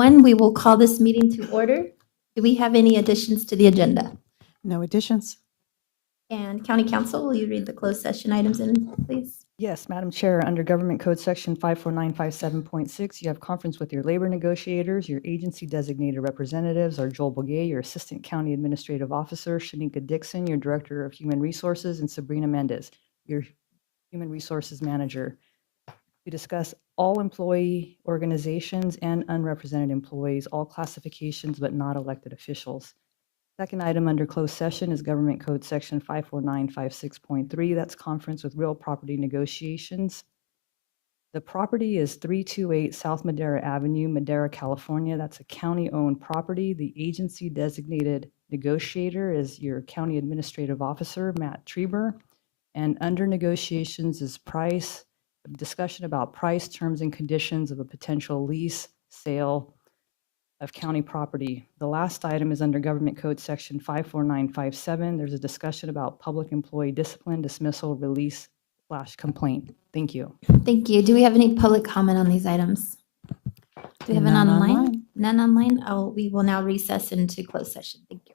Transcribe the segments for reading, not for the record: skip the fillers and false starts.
We will call this meeting to order. Do we have any additions to the agenda? No additions? And County Council, will you read the closed session items in, please? Yes, Madam Chair, under Government Code Section 54957.6, you have conference with your labor negotiators, your agency designated representatives are Joel Boguet, your Assistant County Administrative Officer, Shanika Dixon, your Director of Human Resources, and Sabrina Mendez, your Human Resources Manager, to discuss all employee organizations and unrepresented employees, all classifications but not elected officials. Second item under closed session is Government Code Section 54956.3. That's conference with real property negotiations. The property is 328 South Madera Avenue, Madera, California. That's a county-owned property. The agency designated negotiator is your County Administrative Officer, Matt Treber. And under negotiations is price, discussion about price, terms, and conditions of a potential lease, sale, of county property. The last item is under Government Code Section 54957. There's a discussion about public employee discipline, dismissal, release / complaint. Thank you. Thank you. Do we have any public comment on these items? Do we have an None online? online. None online? Oh, we will now recess into closed session. Thank you.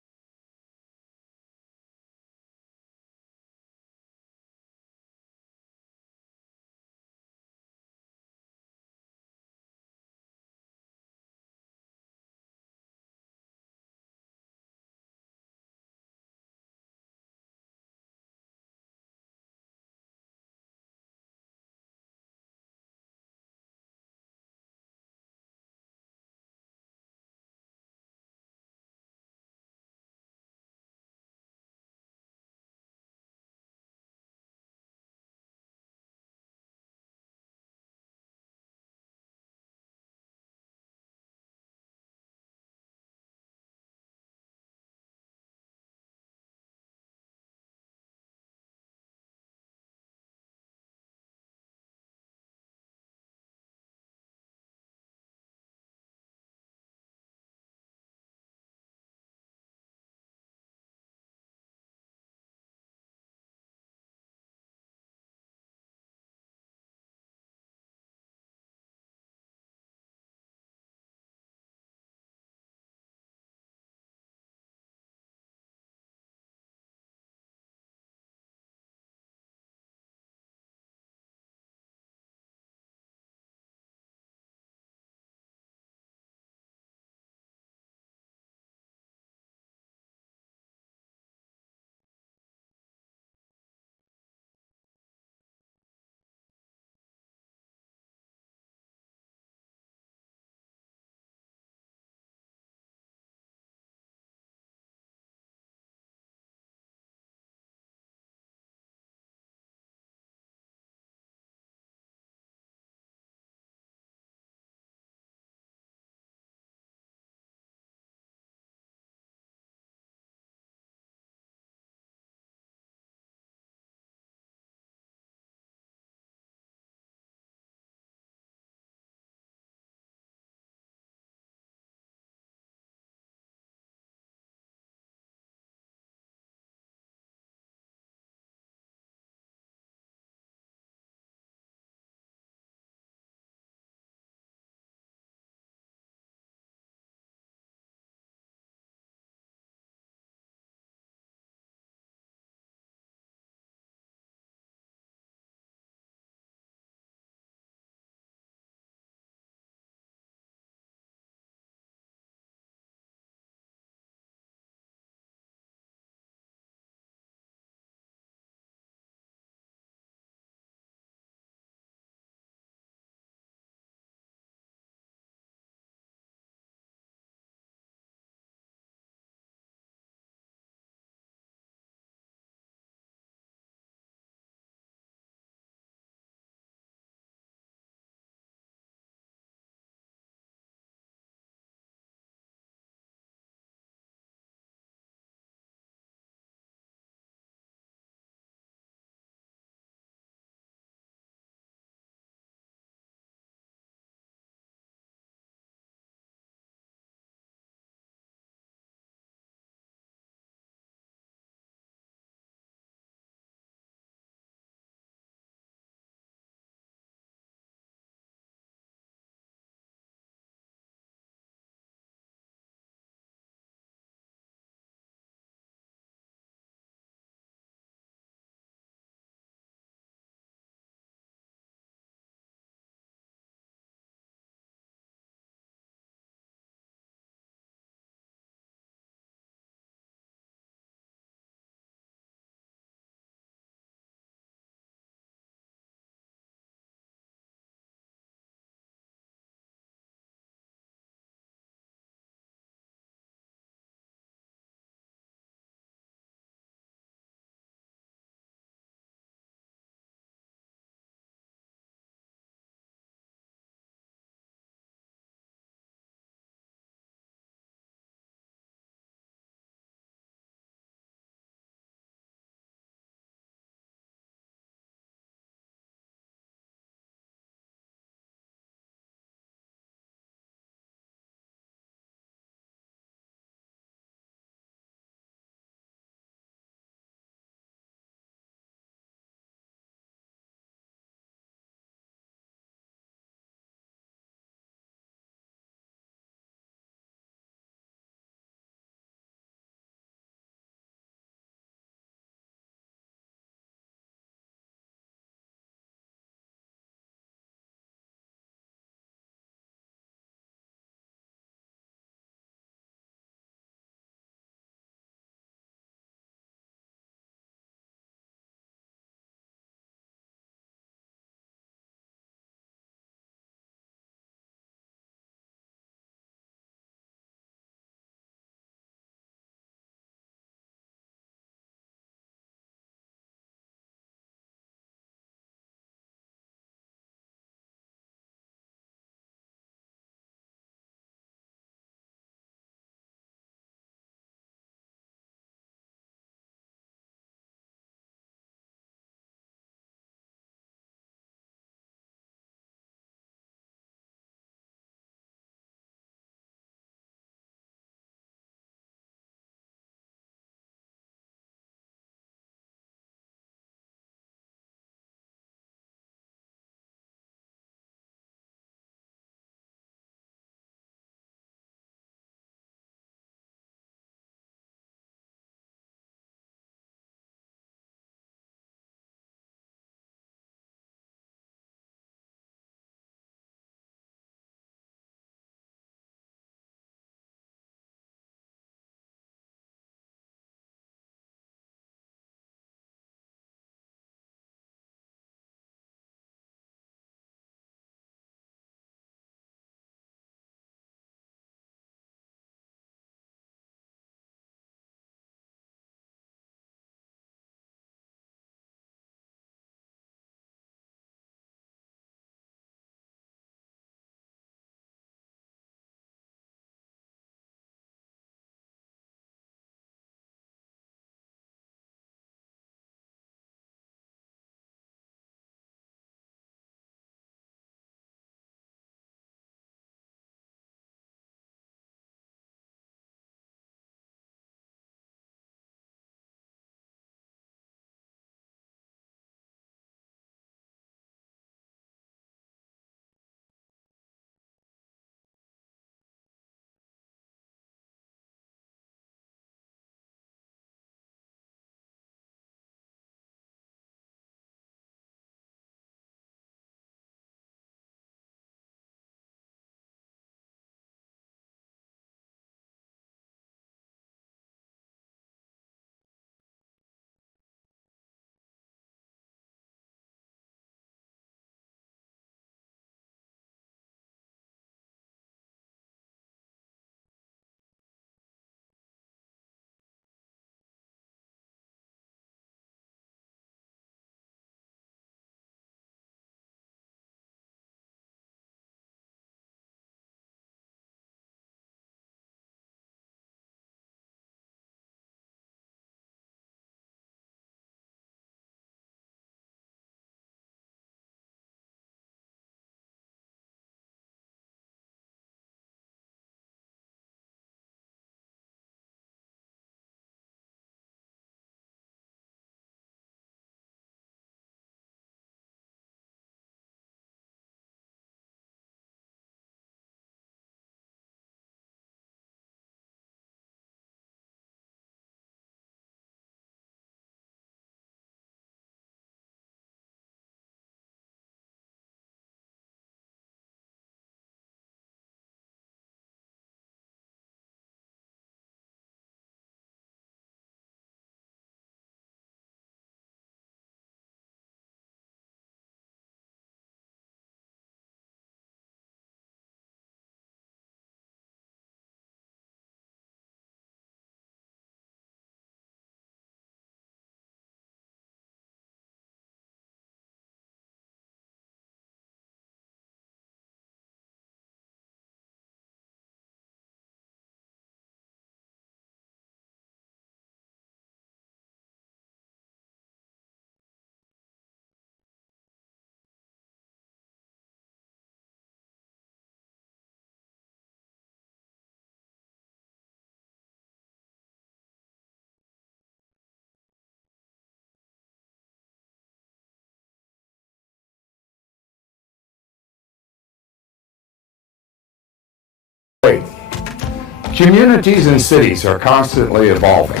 Communities and cities are constantly evolving,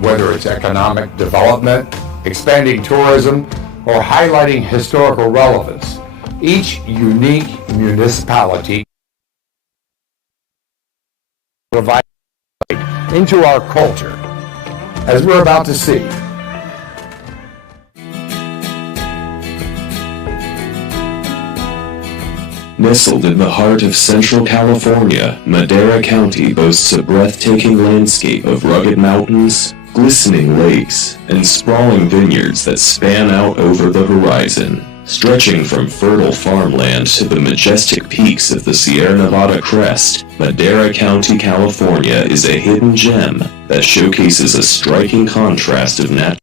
whether it's economic development, expanding tourism, or highlighting historical relevance. Each unique municipality provides into our culture, as we're about to see. Nestled in the heart of Central California, Madera County boasts a breathtaking landscape of rugged mountains, glistening lakes, and sprawling vineyards that span out over the horizon. Stretching from fertile farmland to the majestic peaks of the Sierra Nevada crest, Madera County, California is a hidden gem that showcases a striking contrast of natural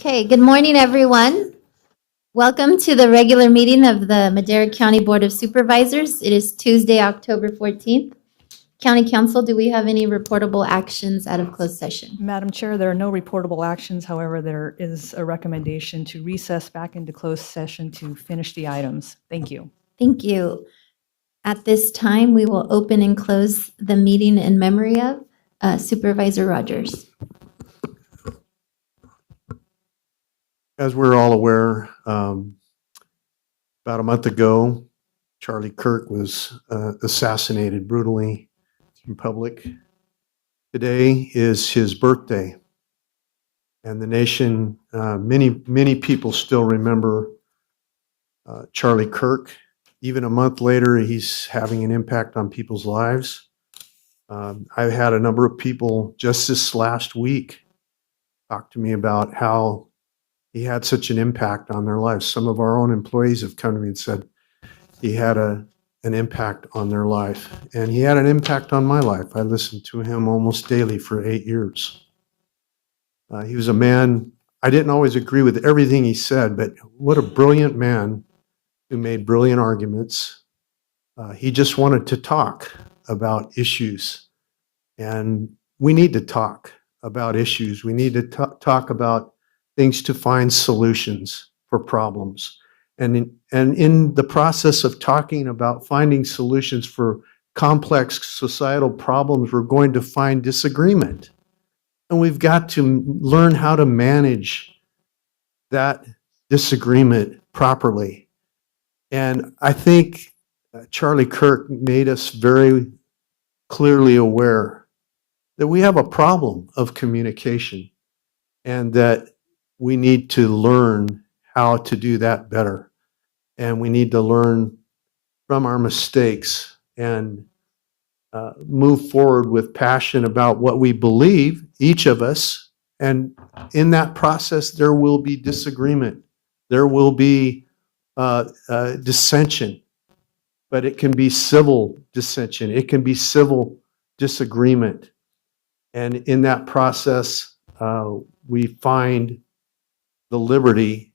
Okay, good morning, everyone. Welcome to the regular meeting of the Madera County Board of Supervisors. It is Tuesday, October 14th. County Council, do we have any reportable actions out of closed session? Madam Chair, there are no reportable actions. However, there is a recommendation to recess back into closed session to finish the items. Thank you. Thank you. At this time, we will open and close the meeting in memory of Supervisor Rogers. As we're all aware, about a month ago, Charlie Kirk was assassinated brutally in public. Today is his birthday, and the nation, many people still remember Charlie Kirk. Even a month later, he's having an impact on people's lives. I've had a number of people just this last week talk to me about how he had such an impact on their lives. Some of our own employees have come to me and said he had an impact on their life. And he had an impact on my life. I listened to him almost daily for 8 years. He was a man, I didn't always agree with everything he said, but what a brilliant man who made brilliant arguments. He just wanted to talk about issues. And we need to talk about issues. We need to talk about things to find solutions for problems. And in the process of talking about finding solutions for complex societal problems, we're going to find disagreement. And we've got to learn how to manage that disagreement properly. And I think Charlie Kirk made us very clearly aware that we have a problem of communication and that we need to learn how to do that better. And we need to learn from our mistakes and move forward with passion about what we believe, each of us. And in that process, there will be disagreement. There will be dissension, but it can be civil dissension. It can be civil disagreement. And in that process, we find the liberty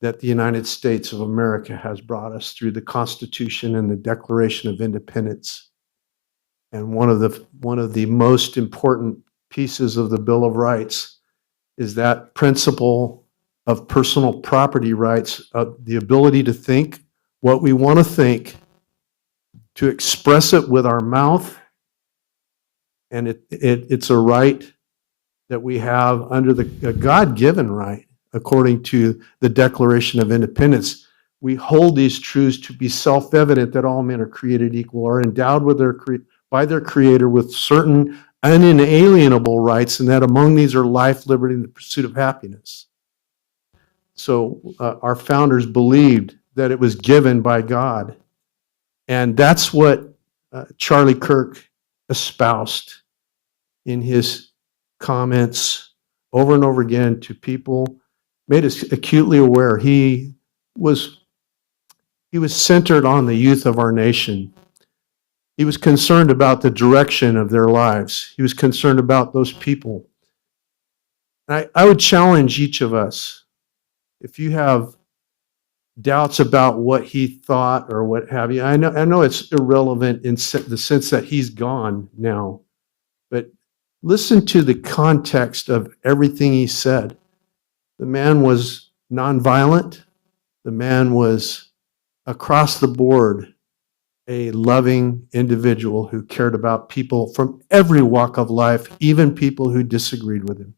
that the United States of America has brought us through the Constitution and the Declaration of Independence. And one of the most important pieces of the Bill of Rights is that principle of personal property rights, of the ability to think what we want to think, to express it with our mouth. And it's a right that we have under a God-given right, according to the Declaration of Independence. We hold these truths to be self-evident that all men are created equal, are endowed with by their Creator with certain unalienable rights, and that among these are life, liberty, and the pursuit of happiness. So our founders believed that it was given by God. And that's what Charlie Kirk espoused in his comments over and over again to people, made us acutely aware. He was centered on the youth of our nation. He was concerned about the direction of their lives. He was concerned about those people. I would challenge each of us, if you have doubts about what he thought or what have you, I know it's irrelevant in the sense that he's gone now, but listen to the context of everything he said. The man was nonviolent. The man was across the board a loving individual who cared about people from every walk of life, even people who disagreed with him.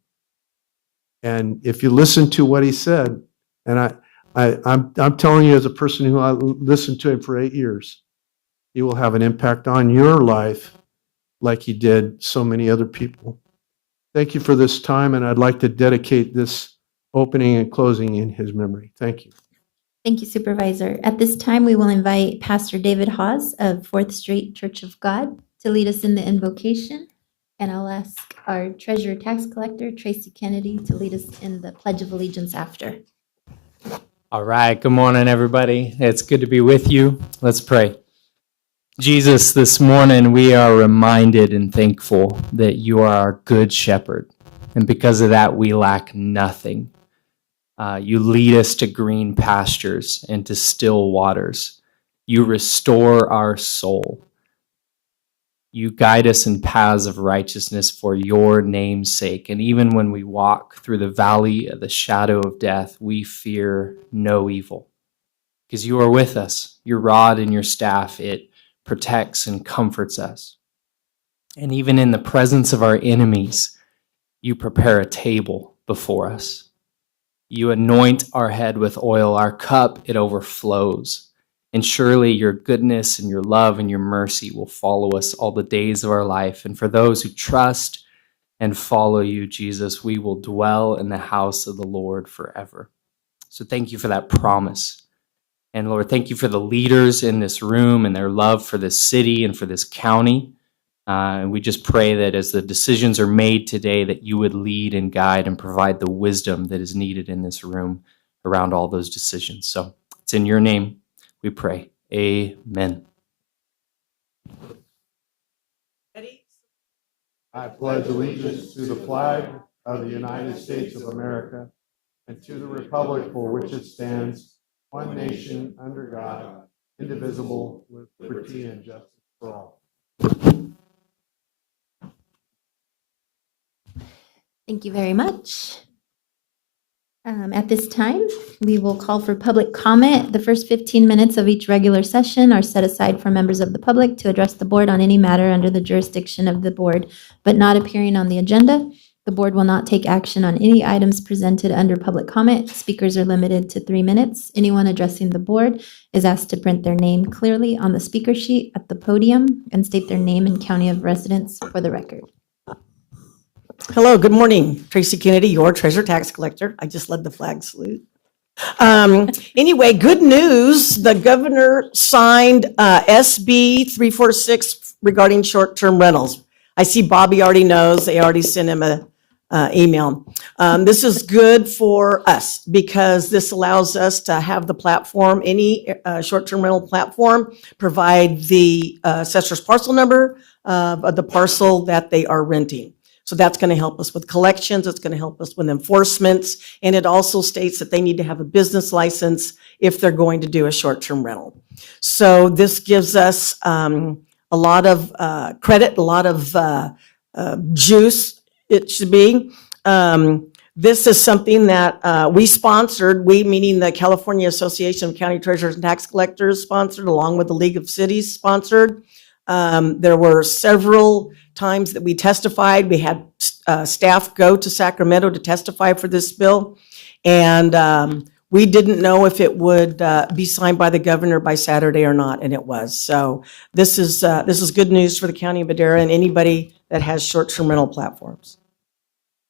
And if you listen to what he said, and I'm telling you as a person who listened to him for 8 years, he will have an impact on your life like he did so many other people. Thank you for this time, and I'd like to dedicate this opening and closing in his memory. Thank you. Thank you, Supervisor. At this time, we will invite Pastor David Hawes of 4th Street Church of God to lead us in the invocation. And I'll ask our Treasurer Tax Collector, Tracy Kennedy, to lead us in the Pledge of Allegiance after. All right. Good morning, everybody. It's good to be with you. Let's pray. Jesus, this morning we are reminded and thankful that you are our good shepherd. And because of that, we lack nothing. You lead us to green pastures and to still waters. You restore our soul. You guide us in paths of righteousness for your name's sake. And even when we walk through the valley of the shadow of death, we fear no evil, because you are with us. Your rod and your staff, it protects and comforts us. And even in the presence of our enemies, you prepare a table before us. You anoint our head with oil, our cup, it overflows. And surely your goodness and your love and your mercy will follow us all the days of our life. And for those who trust and follow you, Jesus, we will dwell in the house of the Lord forever. So thank you for that promise. And Lord, thank you for the leaders in this room and their love for this city and for this county. And we just pray that as the decisions are made today, that you would lead and guide and provide the wisdom that is needed in this room around all those decisions. So it's in your name we pray. Amen. I pledge allegiance to the flag of the United States of America and to the republic for which it stands, one nation, under God, indivisible, with liberty and justice for all. Thank you very much. At this time, we will call for public comment. The first 15 minutes of each regular session are set aside for members of the public to address the board on any matter under the jurisdiction of the board, but not appearing on the agenda. The board will not take action on any items presented under public comment. Speakers are limited to 3 minutes. Anyone addressing the board is asked to print their name clearly on the speaker sheet at the podium and state their name and county of residence for the record. Hello, good morning. Tracy Kennedy, your treasurer tax collector. I just led the flag salute. Anyway, good news. The governor signed SB 346 regarding short-term rentals. I see Bobby already knows. They already sent him a email. This is good for us because this allows us to have the platform, any short-term rental platform, provide the assessor's parcel number of the parcel that they are renting. So that's going to help us with collections. It's going to help us with enforcements. And it also states that they need to have a business license if they're going to do a short-term rental. So this gives us a lot of credit, a lot of juice, it should be. This is something that we sponsored, we meaning the California Association of County Treasurers and Tax Collectors sponsored, along with the League of Cities sponsored. There were several times that we testified. We had staff go to Sacramento to testify for this bill. And we didn't know if it would be signed by the governor by Saturday or not, and it was. So this is good news for the County of Madera and anybody that has short-term rental platforms.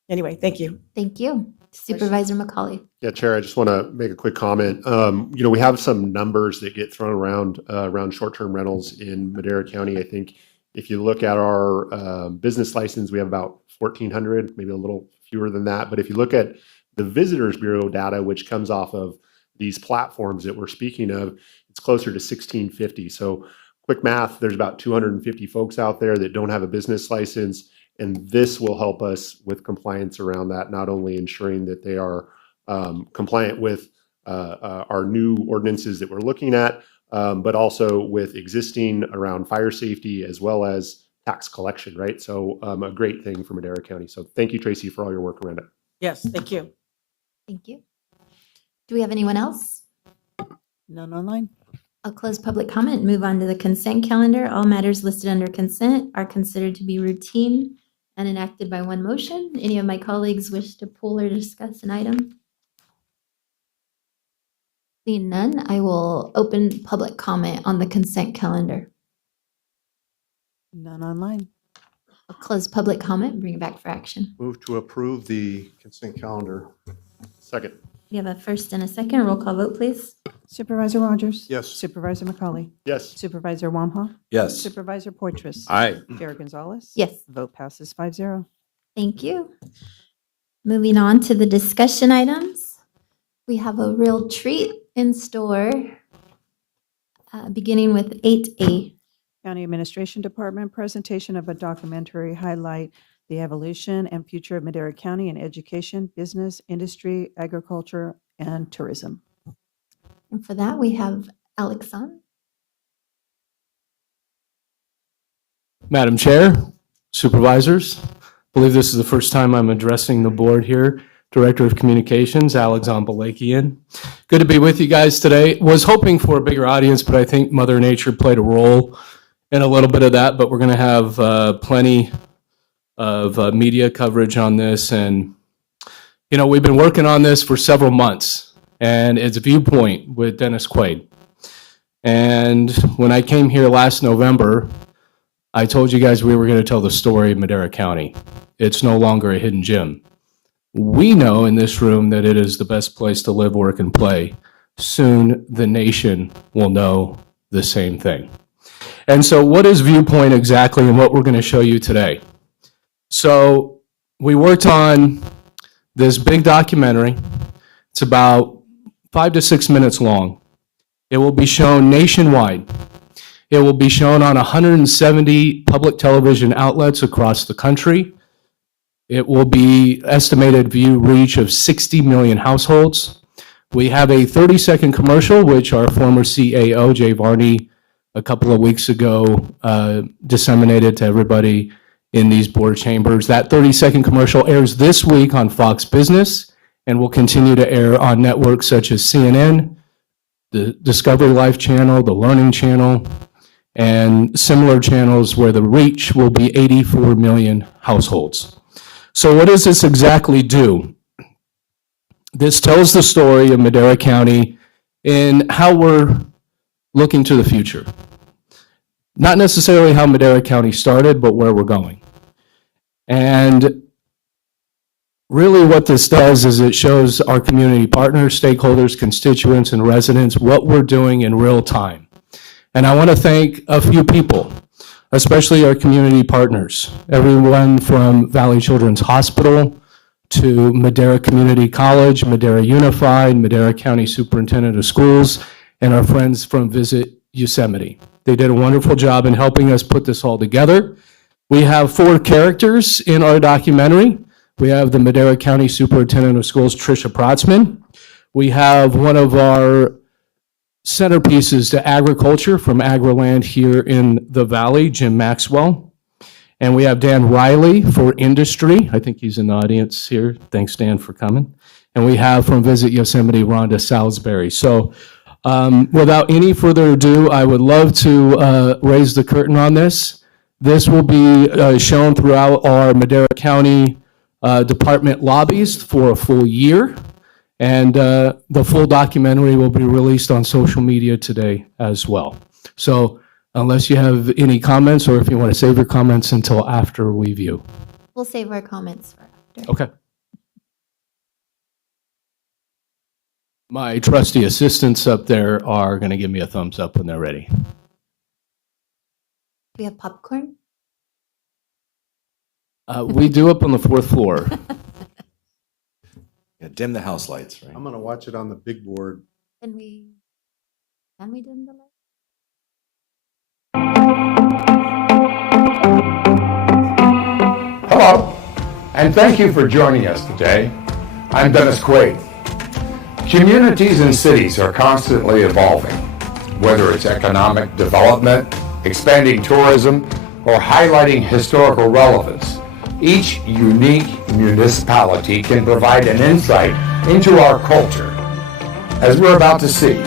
Anyway, thank you. Thank you. Supervisor McCauley. Yeah, Chair, I just want to make a quick comment. We have some numbers that get thrown around short-term rentals in Madera County. I think if you look at our business license, we have about 1,400, maybe a little fewer than that. But if you look at the Visitors Bureau data, which comes off of these platforms that we're speaking of, it's closer to 1,650. So quick math, there's about 250 folks out there that don't have a business license. And this will help us with compliance around that, not only ensuring that they are compliant with our new ordinances that we're looking at, but also with existing around fire safety as well as tax collection, right? So a great thing for Madera County. So thank you, Tracy, for all your work around it. Yes, thank you. Thank you. Do we have anyone else? None online. I'll close public comment and move on to the consent calendar. All matters listed under consent are considered to be routine and enacted by one motion. Any of my colleagues wish to pull or discuss an item? Seeing none, I will open public comment on the consent calendar. None online. I'll close public comment and bring it back for action. Move to approve the consent calendar. Second. We have a first and a second. Roll call vote, please. Supervisor Rogers? Yes. Supervisor McCauley? Yes. Supervisor Wamha? Yes. Supervisor Poitras? Aye. Chair Gonzalez? Yes. Vote passes 5-0. Thank you. Moving on to the discussion items. We have a real treat in store, beginning with 8A. County Administration Department presentation of a documentary highlight The evolution and future of Madera County in education, business, industry, agriculture, and tourism. And for that, we have Alex on. Madam Chair, Supervisors, I believe this is the first time I'm addressing the board here. Director of Communications, Alex Balakian. Good to be with you guys today. Was hoping for a bigger audience, but I think Mother Nature played a role in a little bit of that, but we're going to have plenty of media coverage on this. And, you know, we've been working on this for several months, and it's Viewpoint with Dennis Quaid. And when I came here last November, I told you guys we were going to tell the story of Madera County. It's no longer a hidden gem. We know in this room that it is the best place to live, work, and play. Soon the nation will know the same thing. And so what is Viewpoint exactly, and what we're going to show you today? So we worked on this big documentary. It's about 5 to 6 minutes long. It will be shown nationwide. It will be shown on 170 public television outlets across the country. It will be estimated view reach of 60 million households. We have a 30-second commercial, which our former CAO, Jay Varney, a couple of weeks ago disseminated to everybody in these board chambers. That 30-second commercial airs this week on Fox Business and will continue to air on networks such as CNN, the Discovery Life channel, the Learning channel, and similar channels where the reach will be 84 million households. So what does this exactly do? This tells the story of Madera County and how we're looking to the future. Not necessarily how Madera County started, but where we're going. And really what this does is it shows our community partners, stakeholders, constituents, and residents what we're doing in real time. And I want to thank a few people, especially our community partners, everyone from Valley Children's Hospital to Madera Community College, Madera Unified, Madera County Superintendent of Schools, and our friends from Visit Yosemite. They did a wonderful job in helping us put this all together. We have 4 characters in our documentary. We have the Madera County Superintendent of Schools, Tricia Protzman. We have one of our centerpieces to agriculture from AgriLand here in the Valley, Jim Maxwell. And we have Dan Riley for industry. I think he's in the audience here. Thanks, Dan, for coming. And we have from Visit Yosemite, Rhonda Salisbury. So without any further ado, I would love to raise the curtain on this. This will be shown throughout our Madera County department lobbies for a full year. And the full documentary will be released on social media today as well. So unless you have any comments, or if you want to save your comments until after we view. We'll save our comments for after. Okay. My trusty assistants up there are going to give me a thumbs up when they're ready. We have popcorn. We do up on the 4th floor. Yeah, dim the house lights, right? I'm going to watch it on the big board. Can we dim the light? Hello, and thank you for joining us today. I'm Dennis Quaid. Communities and cities are constantly evolving, whether it's economic development, expanding tourism, or highlighting historical relevance. Each unique municipality can provide an insight into our culture, as we're about to see.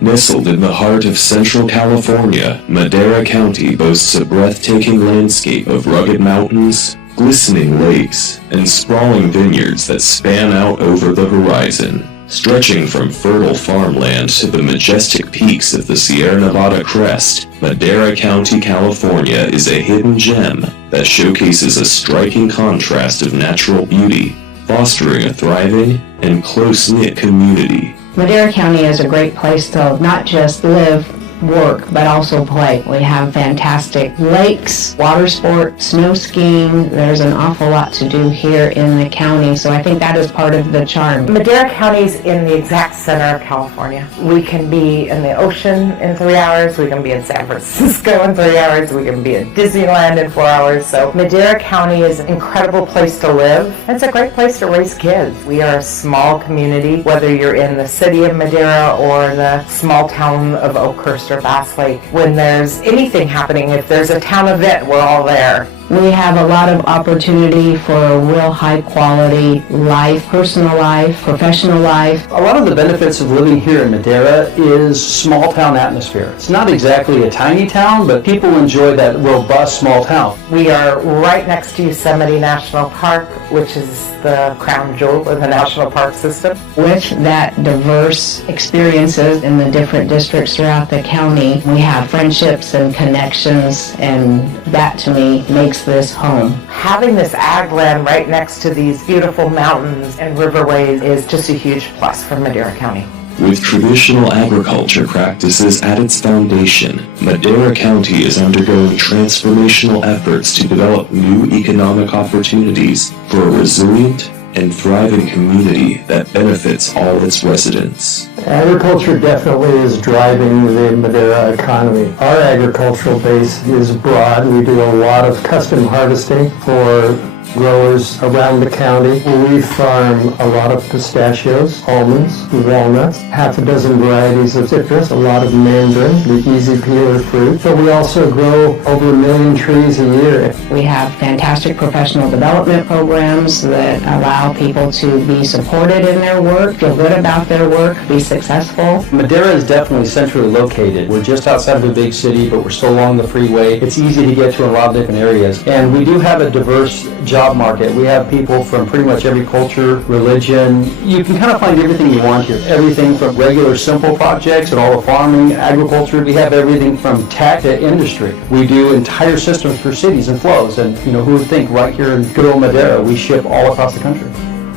Nestled in the heart of Central California, Madera County boasts a breathtaking landscape of rugged mountains, glistening lakes, and sprawling vineyards that span out over the horizon. Stretching from fertile farmland to the majestic peaks of the Sierra Nevada crest, Madera County, California is a hidden gem that showcases a striking contrast of natural beauty, fostering a thriving and close-knit community. Madera County is a great place to not just live, work, but also play. We have fantastic lakes, water sports, snow skiing. There's an awful lot to do here in the county, so I think that is part of the charm. Madera County's in the exact center of California. We can be in the ocean in 3 hours, we can be in San Francisco in 3 hours, we can be at Disneyland in 4 hours. So Madera County is an incredible place to live. It's a great place to raise kids. We are a small community, whether you're in the city of Madera or the small town of Oakhurst or Bass Lake. When there's anything happening, if there's a town event, we're all there. We have a lot of opportunity for a real high quality life, personal life, professional life. A lot of the benefits of living here in Madera is small town atmosphere. It's not exactly a tiny town, but people enjoy that robust small town. We are right next to Yosemite National Park, which is the crown jewel of the national park system. With that diverse experiences in the different districts throughout the county, we have friendships and connections, and that to me makes this home. Having this ag land right next to these beautiful mountains and riverways is just a huge plus for Madera County. With traditional agriculture practices at its foundation, Madera County is undergoing transformational efforts to develop new economic opportunities for a resilient and thriving community that benefits all its residents. Agriculture definitely is driving the Madera economy. Our agricultural base is broad. We do a lot of custom harvesting for growers around the county. We farm a lot of pistachios, almonds, walnuts, half a dozen varieties of citrus, a lot of mandarin, the easy peeler fruit. But we also grow over 1 million trees a year. We have fantastic professional development programs that allow people to be supported in their work, feel good about their work, be successful. Madera is definitely centrally located. We're just outside of a big city, but we're still along the freeway. It's easy to get to in a lot of different areas. And we do have a diverse job market. We have people from pretty much every culture, religion. You can kind of find everything you want here. Everything from regular simple projects and all the farming, agriculture. We have everything from tech to industry. We do entire systems for cities and flows. And who would think right here in good old Madera, we ship all across the country.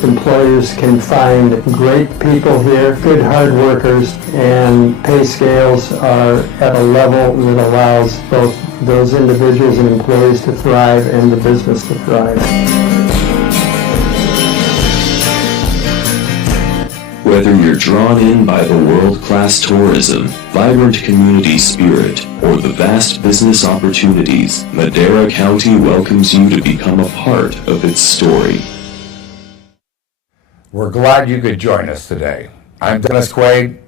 Employers can find great people here, good hard workers, and pay scales are at a level that allows both those individuals and employees to thrive and the business to thrive. Whether you're drawn in by the world-class tourism, vibrant community spirit, or the vast business opportunities, Madera County welcomes you to become a part of its story. We're glad you could join us today. I'm Dennis Quaid.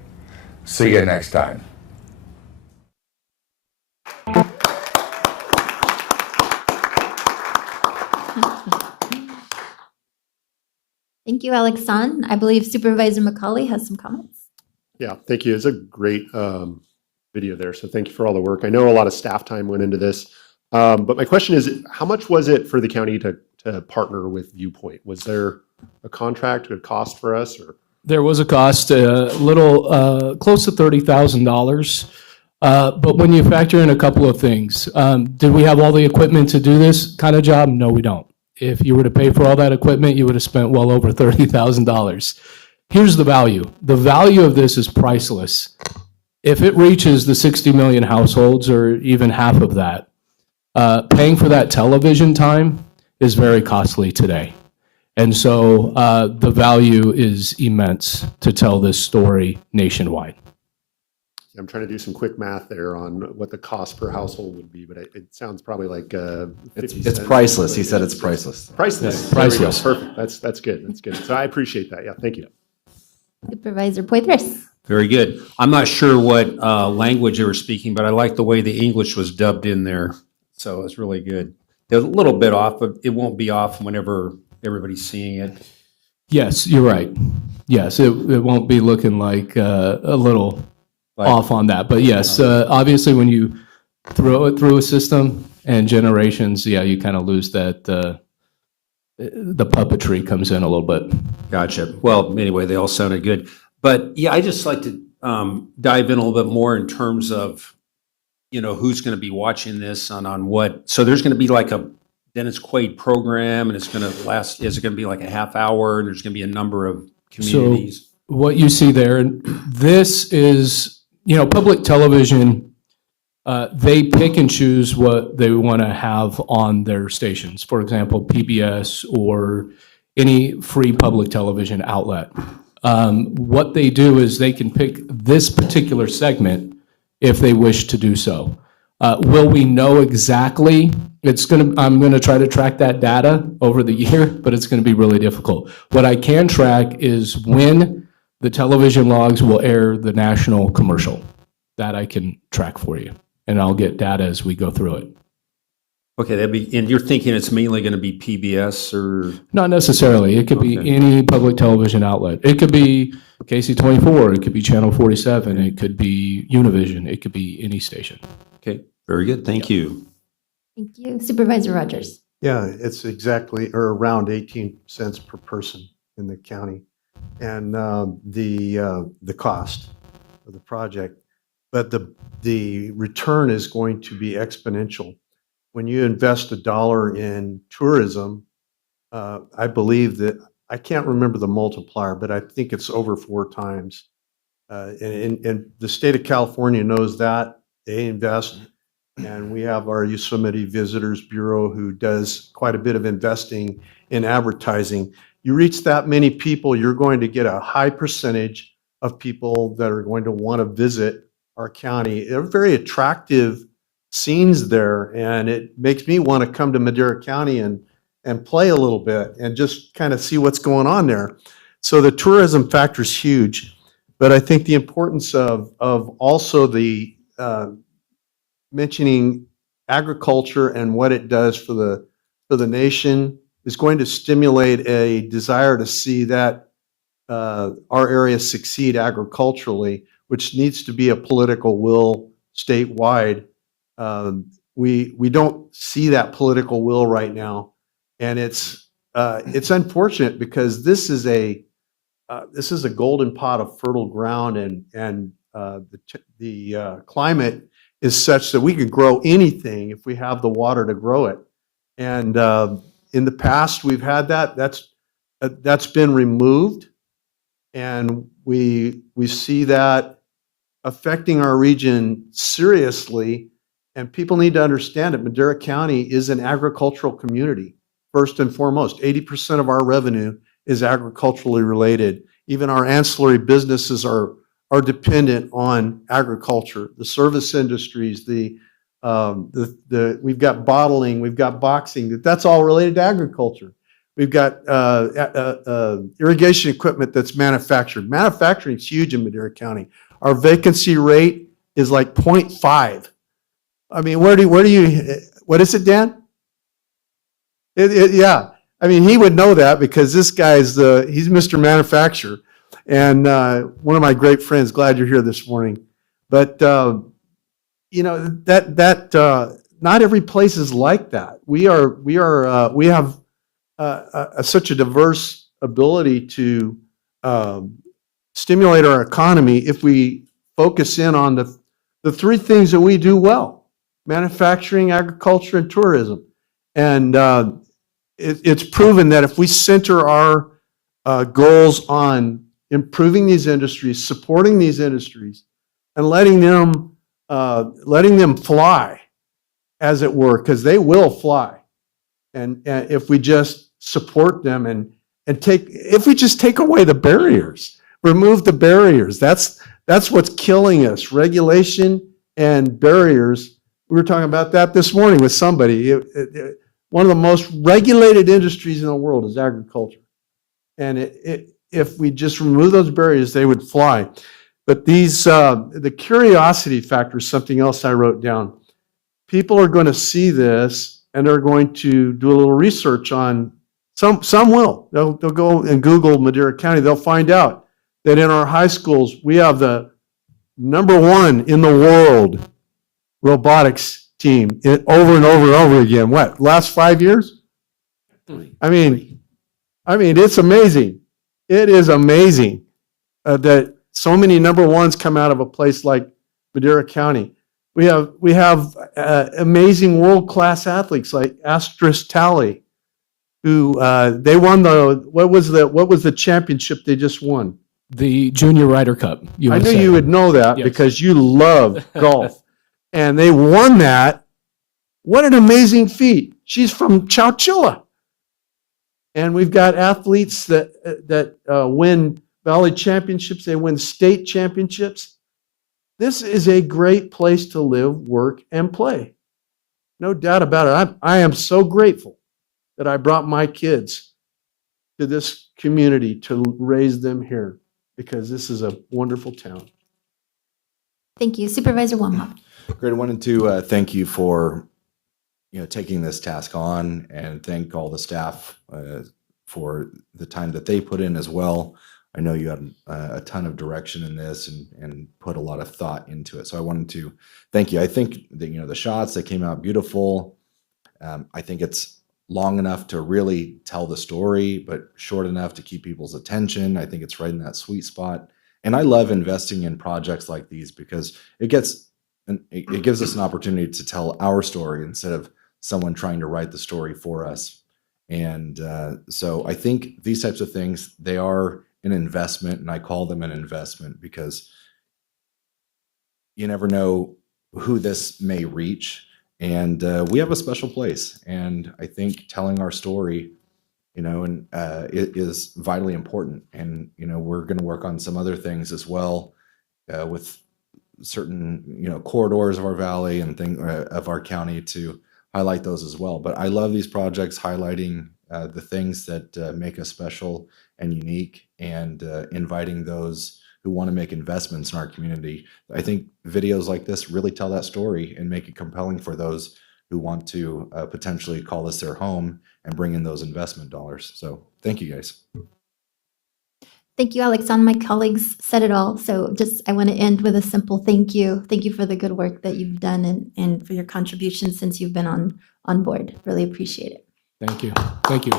See you next time. Thank you, Alexan. I believe Supervisor McCauley has some comments. Yeah, thank you. It's a great video there. So thank you for all the work. I know a lot of staff time went into this. But my question is, how much was it for the county to partner with Viewpoint? Was there a contract, a cost for us? Or There was a cost, a little close to $30,000. But when you factor in a couple of things, did we have all the equipment to do this kind of job? No, we don't. If you were to pay for all that equipment, you would have spent well over $30,000. Here's the value. The value of this is priceless. If it reaches the 60 million households or even half of that, paying for that television time is very costly today. And so the value is immense to tell this story nationwide. I'm trying to do some quick math there on what the cost per household would be, but it sounds probably like 50 It's priceless. He said it's priceless. Priceless. Yeah, priceless. Perfect. That's good. That's good. So I appreciate that. Yeah, thank you. Supervisor Poitras. Very good. I'm not sure what language they were speaking, but I like the way the English was dubbed in there. So it's really good. They're a little bit off, but it won't be off whenever everybody's seeing it. Yes, you're right. Yes, it won't be looking like a little off on that. But yes, obviously when you throw it through a system and generations, yeah, you kind of lose that, the puppetry comes in a little bit. Gotcha. Well, anyway, they all sounded good. But yeah, I just like to dive in a little bit more in terms of, who's going to be watching this and on what. So there's going to be like a Dennis Quaid program, and it's going to last, is it going to be like a half hour, and there's going to be a number of communities? So what you see there, this is public television, they pick and choose what they want to have on their stations. For example, PBS or any free public television outlet. What they do is they can pick this particular segment if they wish to do so. Will we know exactly? I'm going to try to track that data over the year, but it's going to be really difficult. What I can track is when the television logs will air the national commercial. That I can track for you, and I'll get data as we go through it. Okay, and you're thinking it's mainly going to be PBS or? Not necessarily. It could be any public television outlet. It could be KC24. It could be Channel 47. It could be Univision. It could be any station. Okay, very good. Thank you. Thank you. Supervisor Rogers. Yeah, it's exactly or around 18 cents per person in the county, and the cost of the project, but the return is going to be exponential. When you invest $1 in tourism, I believe that I can't remember the multiplier, but I think it's over 4 times. And the state of California knows that. They invest. And we have our Yosemite Visitors Bureau who does quite a bit of investing in advertising. You reach that many people, you're going to get a high percentage of people that are going to want to visit our county. They're very attractive scenes there, and it makes me want to come to Madera County and play a little bit and just kind of see what's going on there. So the tourism factor is huge, but I think the importance of also the mentioning agriculture and what it does for the nation is going to stimulate a desire to see that our area succeed agriculturally, which needs to be a political will statewide. We don't see that political will right now, and it's unfortunate because this is a golden pot of fertile ground, and the climate is such that we could grow anything if we have the water to grow it. And in the past, we've had that. That's been removed, and we see that affecting our region seriously. And people need to understand that Madera County is an agricultural community, first and foremost. 80% of our revenue is agriculturally related. Even our ancillary businesses are dependent on agriculture. The service industries, we've got bottling, we've got boxing. That's all related to agriculture. We've got irrigation equipment that's manufactured. Manufacturing is huge in Madera County. Our vacancy rate is like 0.5. I mean, where do you, what is it, Dan? Yeah, I mean, he would know that because this guy's he's Mr. Manufacturer, and one of my great friends. Glad you're here this morning. But you know that not every place is like that. We have such a diverse ability to stimulate our economy if we focus in on the 3 things that we do well: manufacturing, agriculture, and tourism. And it's proven that if we center our goals on improving these industries, supporting these industries, and letting them fly, as it were, because they will fly. And if we just support them and if we just take away the barriers, remove the barriers, that's what's killing us. Regulation and barriers. We were talking about that this morning with somebody. One of the most regulated industries in the world is agriculture. And if we just remove those barriers, they would fly. But the curiosity factor is something else I wrote down. People are going to see this and they're going to do a little research on, some will. They'll go and Google Madera County. They'll find out that in our high schools, we have the #1 in the world robotics team over and over and over again. What, last 5 years? I mean, it's amazing. It is amazing that so many #1s come out of a place like Madera County. We have amazing world-class athletes like Astris Talley, who they won what was the championship they just won? The Junior Ryder Cup. I knew you would know that Yes. because you love golf. And they won that. What an amazing feat. She's from Chowchilla. And we've got athletes that win Valley championships. They win state championships. This is a great place to live, work, and play. No doubt about it. I am so grateful that I brought my kids to this community to raise them here because this is a wonderful town. Thank you. Supervisor Wamhop. Great. I wanted to thank you for taking this task on and thank all the staff for the time that they put in as well. I know you had a ton of direction in this and put a lot of thought into it. So I wanted to thank you. I think that the shots that came out beautiful. I think it's long enough to really tell the story, but short enough to keep people's attention. I think it's right in that sweet spot. And I love investing in projects like these because it gives us an opportunity to tell our story instead of someone trying to write the story for us. And so I think these types of things, they are an investment, and I call them an investment because you never know who this may reach. And we have a special place. And I think telling our story, it is vitally important. And, we're going to work on some other things as well with certain, corridors of our valley and of our county to highlight those as well. But I love these projects highlighting the things that make us special and unique and inviting those who want to make investments in our community. I think videos like this really tell that story and make it compelling for those who want to potentially call this their home and bring in those investment dollars. So thank you guys. Thank you, Alex. My colleagues said it all. So I want to end with a simple thank you. Thank you for the good work that you've done and for your contributions since you've been on board. Really appreciate it. Thank you. Thank you.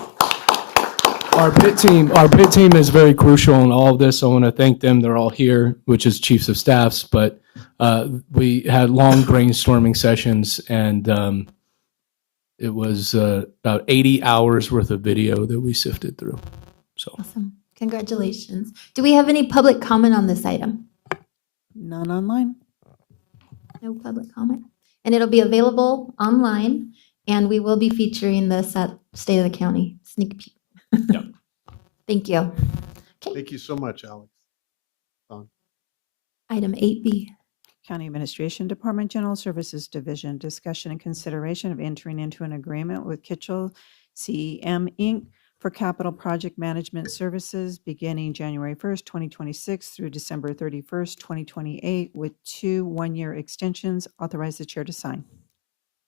Our pit team is very crucial in all of this. I want to thank them. They're all here, which is chiefs of staffs, but we had long brainstorming sessions and it was about 80 hours worth of video that we sifted through. So awesome. Congratulations. Do we have any public comment on this item? None online. No public comment. And it'll be available online, and we will be featuring this at State of the County sneak peek. Yep. Thank you. Thank you so much, Alex. Item 8B. County Administration Department General Services Division, discussion and consideration of entering into an agreement with Kitchell CEM Inc. for capital project management services beginning January 1st, 2026 through December 31st, 2028 with 2 one-year extensions. Authorize the chair to sign.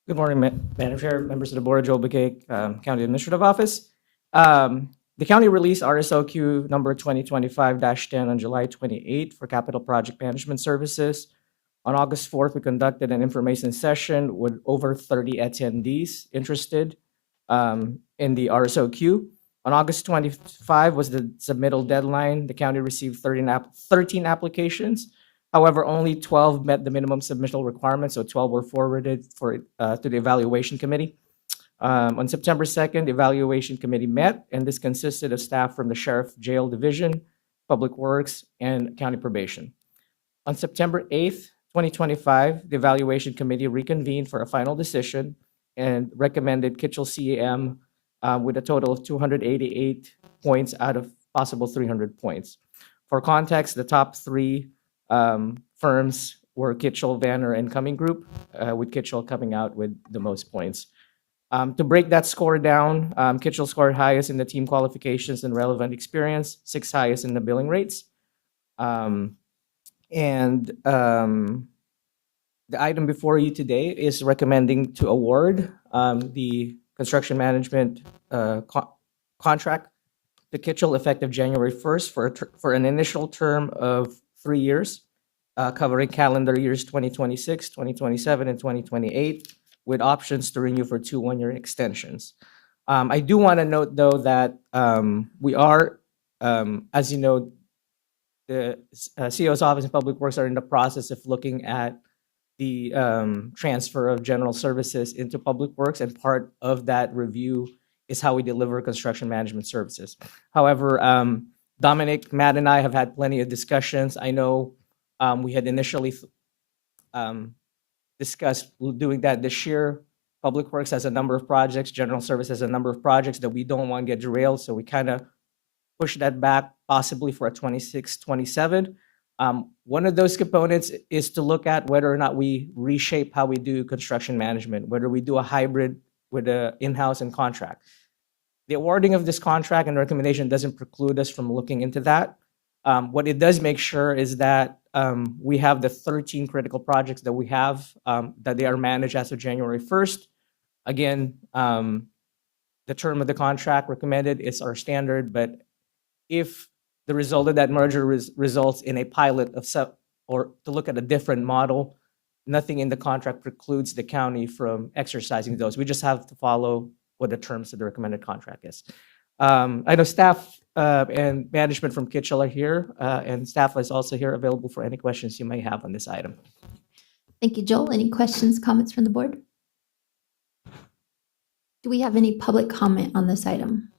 Good morning, Madam Chair, members of the Board, Joel Begay, County Administrative Office. The county released RSOQ number 2025-10 on July 28 for capital project management services. On August 4th, we conducted an information session with over 30 attendees interested in the RSOQ. On August 25 was the submittal deadline. The county received 13 applications. However, only 12 met the minimum submittal requirements, so 12 were forwarded to the evaluation committee. On September 2nd, the evaluation committee met, and this consisted of staff from the Sheriff Jail Division, Public Works, and County Probation. On September 8th, 2025, the evaluation committee reconvened for a final decision and recommended Kitchell CEM with a total of 288 points out of possible 300 points. For context, the top 3 firms were Kitchell, Vanner, and Cumming Group, with Kitchell coming out with the most points. To break that score down, Kitchell scored highest in the team qualifications and relevant experience, 6th highest in the billing rates. The item before you today is recommending to award the construction management contract to Kitchell effective January 1st for an initial term of 3 years, covering calendar years 2026, 2027, and 2028, with options to renew for 2 one-year extensions. I do want to note, though, that we are, as you know, the CEO's Office of Public Works are in the process of looking at the transfer of general services into Public Works, and part of that review is how we deliver construction management services. However, Dominic, Matt, and I have had plenty of discussions. I know we had initially discussed doing that this year. Public Works has a number of projects, General Service has a number of projects that we don't want to get derailed, so we kind of push that back possibly for a 26, 27. One of those components is to look at whether or not we reshape how we do construction management, whether we do a hybrid with a in-house and contract. The awarding of this contract and recommendation doesn't preclude us from looking into that. What it does make sure is that we have the 13 critical projects that we have, that they are managed as of January 1st. Again, the term of the contract recommended is our standard, but if the result of that merger results in a pilot or to look at a different model, nothing in the contract precludes the county from exercising those. We just have to follow what the terms of the recommended contract is. I know staff and management from Kitchell are here, and staff is also here available for any questions you may have on this item. Thank you, Joel. Any questions, comments from the board? Do we have any public comment on this item?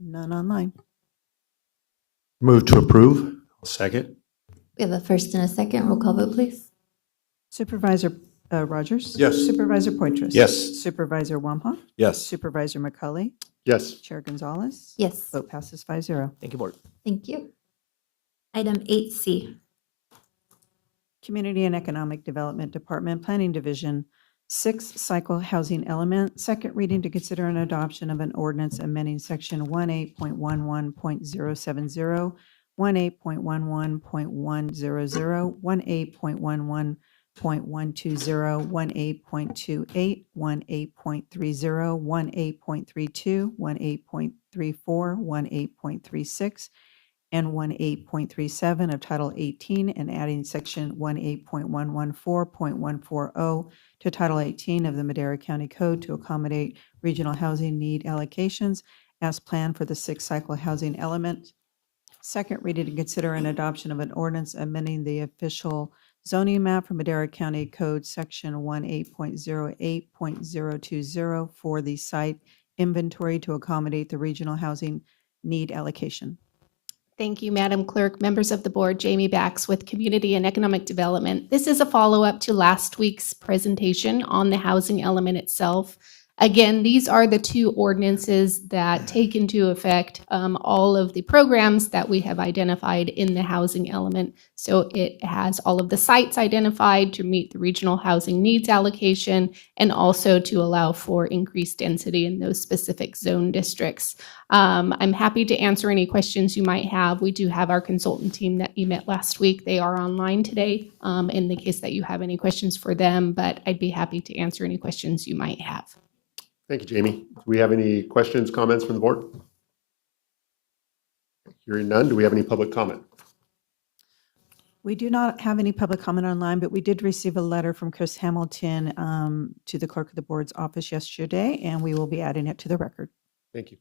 None online. Move to approve. Second. We have a first and a second. Roll call vote, please. Supervisor Rogers? Yes. Supervisor Poitras? Yes. Supervisor Wamha? Yes. Supervisor McCully? Yes. Chair Gonzalez? Yes. Vote passes 5-0. Thank you, board. Thank you. Item 8C. Community and Economic Development Department, Planning Division, 6 Cycle Housing Element, second reading to consider an adoption of an ordinance amending section 18.11.070, 18.11.100, 18.11.120, 18.28, 18.30, 18.32, 18.34, 18.36, and 18.37 of Title 18, and adding section 18.114.140 to Title 18 of the Madera County Code to accommodate regional housing need allocations as planned for the 6 cycle housing element. Second reading to consider an adoption of an ordinance amending the official zoning map for Madera County Code Section 18.08.020 for the site inventory to accommodate the regional housing need allocation. Thank you, Madam Clerk, members of the board. Jamie Bax with Community and Economic Development. This is a follow-up to last week's presentation on the housing element itself. Again, these are the 2 ordinances that take into effect all of the programs that we have identified in the housing element. So it has all of the sites identified to meet the regional housing needs allocation and also to allow for increased density in those specific zone districts. I'm happy to answer any questions you might have. We do have our consultant team that you met last week. They are online today in the case that you have any questions for them, but I'd be happy to answer any questions you might have. Thank you, Jamie. Do we have any questions, comments from the board? Hearing none, do we have any public comment? We do not have any public comment online, but we did receive a letter from Chris Hamilton to the clerk of the board's office yesterday, and we will be adding it to the record. Thank you.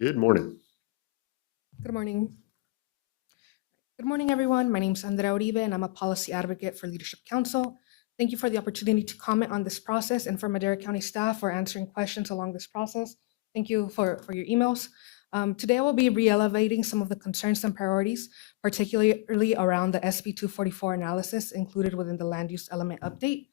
Good morning. Good morning. Good morning, everyone. My name is Andrea Uribe, and I'm a policy advocate for Leadership Council. Thank you for the opportunity to comment on this process and for Madera County staff for answering questions along this process. Thank you for your emails. Today, I will be re-elevating some of the concerns and priorities, particularly around the SB 244 analysis included within the land use element update.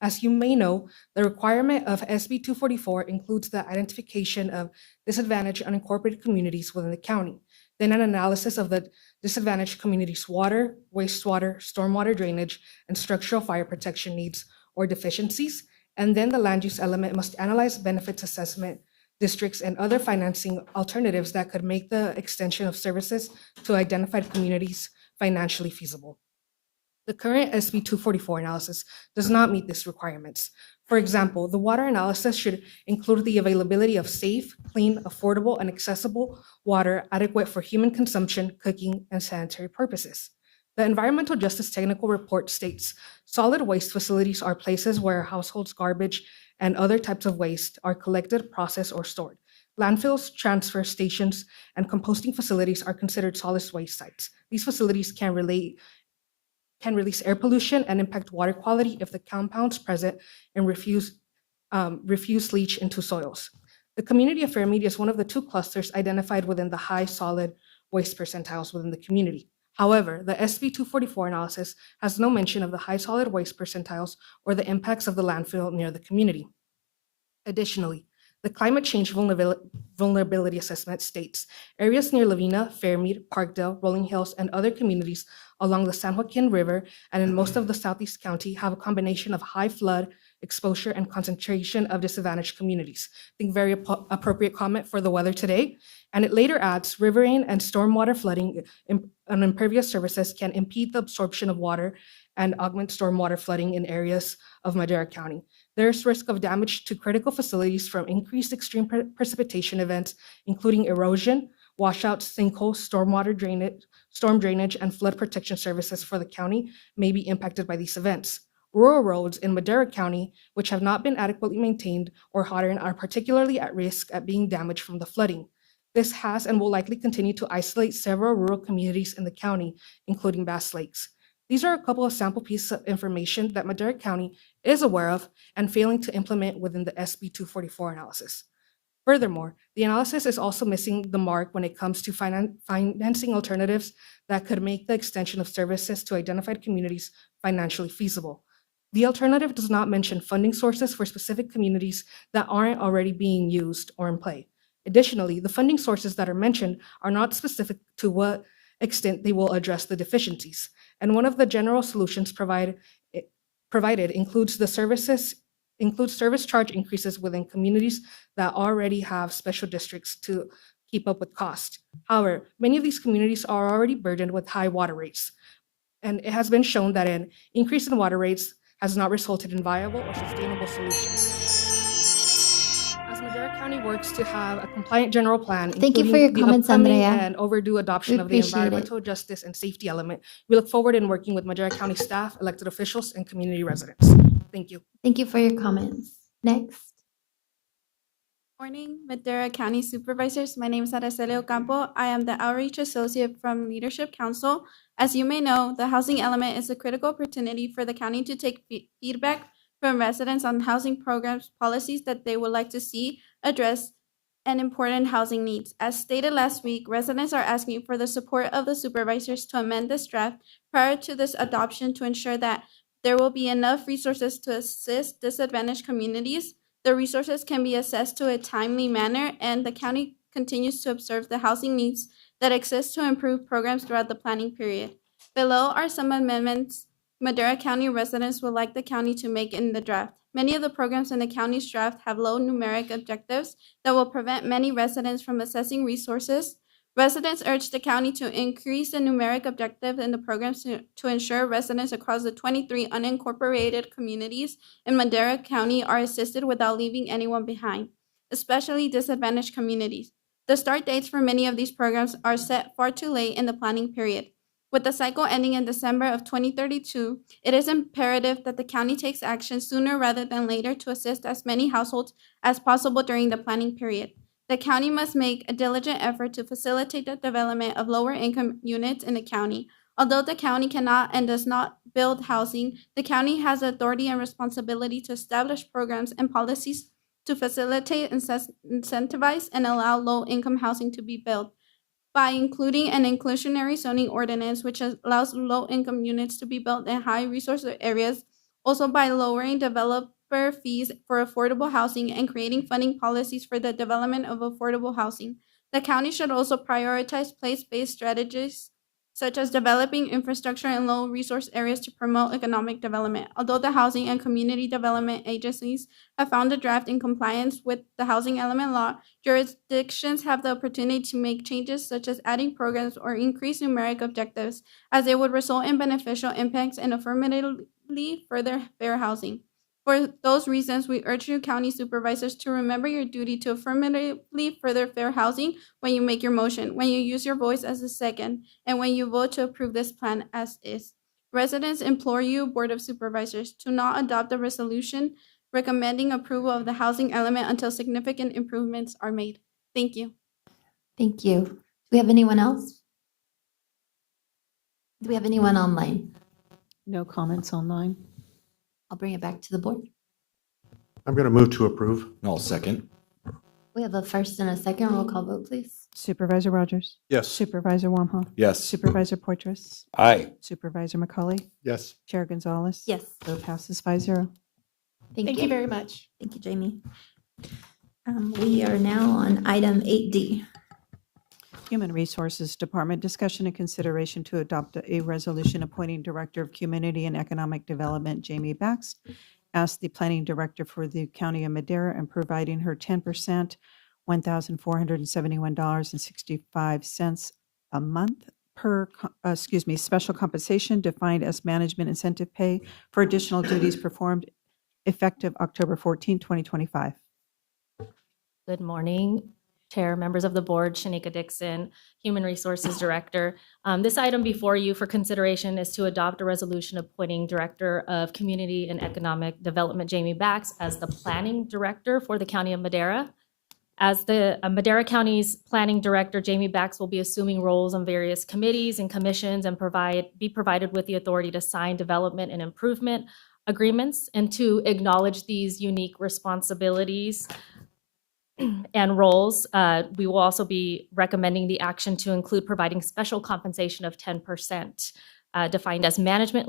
As you may know, the requirement of SB 244 includes the identification of disadvantaged unincorporated communities within the county, then an analysis of the disadvantaged communities' water, wastewater, stormwater drainage, and structural fire protection needs or deficiencies, and then the land use element must analyze benefits assessment, districts, and other financing alternatives that could make the extension of services to identified communities financially feasible. The current SB 244 analysis does not meet these requirements. For example, the water analysis should include the availability of safe, clean, affordable, and accessible water adequate for human consumption, cooking, and sanitary purposes. The Environmental Justice Technical Report states, solid waste facilities are places where households' garbage and other types of waste are collected, processed, or stored. Landfills, transfer stations, and composting facilities are considered solid waste sites. These facilities can can release air pollution and impact water quality if the compounds present and refuse leach into soils. The community of Fairmead is one of the 2 clusters identified within the high solid waste percentiles within the community. However, the SB 244 analysis has no mention of the high solid waste percentiles or the impacts of the landfill near the community. Additionally, the climate change vulnerability assessment states areas near Lavina, Fairmead, Parkdale, Rolling Hills, and other communities along the San Joaquin River and in most of the Southeast County have a combination of high flood exposure and concentration of disadvantaged communities. I think very appropriate comment for the weather today. And it later adds riverine and stormwater flooding and impervious surfaces can impede the absorption of water and augment stormwater flooding in areas of Madera County. There's risk of damage to critical facilities from increased extreme precipitation events, including erosion, washouts, sinkholes, storm drainage, and flood protection services for the county may be impacted by these events. Rural roads in Madera County, which have not been adequately maintained or hardened, are particularly at risk at being damaged from the flooding. This has and will likely continue to isolate several rural communities in the county, including Bass Lakes. These are a couple of sample pieces of information that Madera County is aware of and failing to implement within the SB 244 analysis. Furthermore, the analysis is also missing the mark when it comes to financing alternatives that could make the extension of services to identified communities financially feasible. The alternative does not mention funding sources for specific communities that aren't already being used or in play. Additionally, the funding sources that are mentioned are not specific to what extent they will address the deficiencies. And one of the general solutions provided includes service charge increases within communities that already have special districts to keep up with cost. However, many of these communities are already burdened with high water rates, and it has been shown that an increase in water rates has not resulted in viable or sustainable solutions. As Madera County works to have a compliant general plan, Thank you for including your the comments, upcoming Andrea. and overdue adoption We of the appreciate it. environmental justice and safety element, we look forward in working with Madera County staff, elected officials, and community residents. Thank you. Thank you for your comments. Next. Morning, Madera County Supervisors. My name is Araceli Ocampo. I am the Outreach Associate from Leadership Council. As you may know, the housing element is a critical opportunity for the county to take feedback from residents on housing programs, policies that they would like to see address, and important housing needs. As stated last week, residents are asking for the support of the supervisors to amend this draft prior to this adoption to ensure that there will be enough resources to assist disadvantaged communities. The resources can be assessed to a timely manner, and the county continues to observe the housing needs that exist to improve programs throughout the planning period. Below are some amendments Madera County residents would like the county to make in the draft. Many of the programs in the county's draft have low numeric objectives that will prevent many residents from assessing resources. Residents urge the county to increase the numeric objective in the programs to ensure residents across the 23 unincorporated communities in Madera County are assisted without leaving anyone behind, especially disadvantaged communities. The start dates for many of these programs are set far too late in the planning period. With the cycle ending in December of 2032, it is imperative that the county takes action sooner rather than later to assist as many households as possible during the planning period. The county must make a diligent effort to facilitate the development of lower income units in the county. Although the county cannot and does not build housing, the county has the authority and responsibility to establish programs and policies to facilitate, incentivize, and allow low income housing to be built. By including an inclusionary zoning ordinance, which allows low income units to be built in high resource areas, also by lowering developer fees for affordable housing and creating funding policies for the development of affordable housing. The county should also prioritize place-based strategies such as developing infrastructure in low resource areas to promote economic development. Although the housing and community development agencies have found the draft in compliance with the housing element law, jurisdictions have the opportunity to make changes such as adding programs or increase numeric objectives, as they would result in beneficial impacts and affirmatively further fair housing. For those reasons, we urge you county supervisors to remember your duty to affirmatively further fair housing when you make your motion, when you use your voice as a second, and when you vote to approve this plan as is. Residents implore you, Board of Supervisors, to not adopt a resolution recommending approval of the housing element until significant improvements are made. Thank you. Thank you. Do we have anyone else? Do we have anyone online? No comments online. I'll bring it back to the board. I'm going to move to approve. I'll second. We have a first and a second. Roll call vote, please. Supervisor Rogers? Yes. Supervisor Wamhaugh? Yes. Supervisor Poitras? Aye. Supervisor McCauley? Yes. Chair Gonzalez? Yes. Vote passes 5-0. Thank you very much. Thank you, Jamie. We are now on item 8D. Human Resources Department, discussion and consideration to adopt a resolution appointing Director of Community and Economic Development Jamie Bax as the Planning Director for the County of Madera and providing her 10%, $1,471.65 a month per, special compensation defined as management incentive pay for additional duties performed effective October 14, 2025. Good morning, Chair, members of the board, Shanika Dixon, Human Resources Director. This item before you for consideration is to adopt a resolution appointing Director of Community and Economic Development Jamie Bax as the Planning Director for the County of Madera. As the Madera County's Planning Director, Jamie Bax will be assuming roles on various committees and commissions and be provided with the authority to sign development and improvement agreements. And to acknowledge these unique responsibilities and roles, we will also be recommending the action to include providing special compensation of 10%, defined as management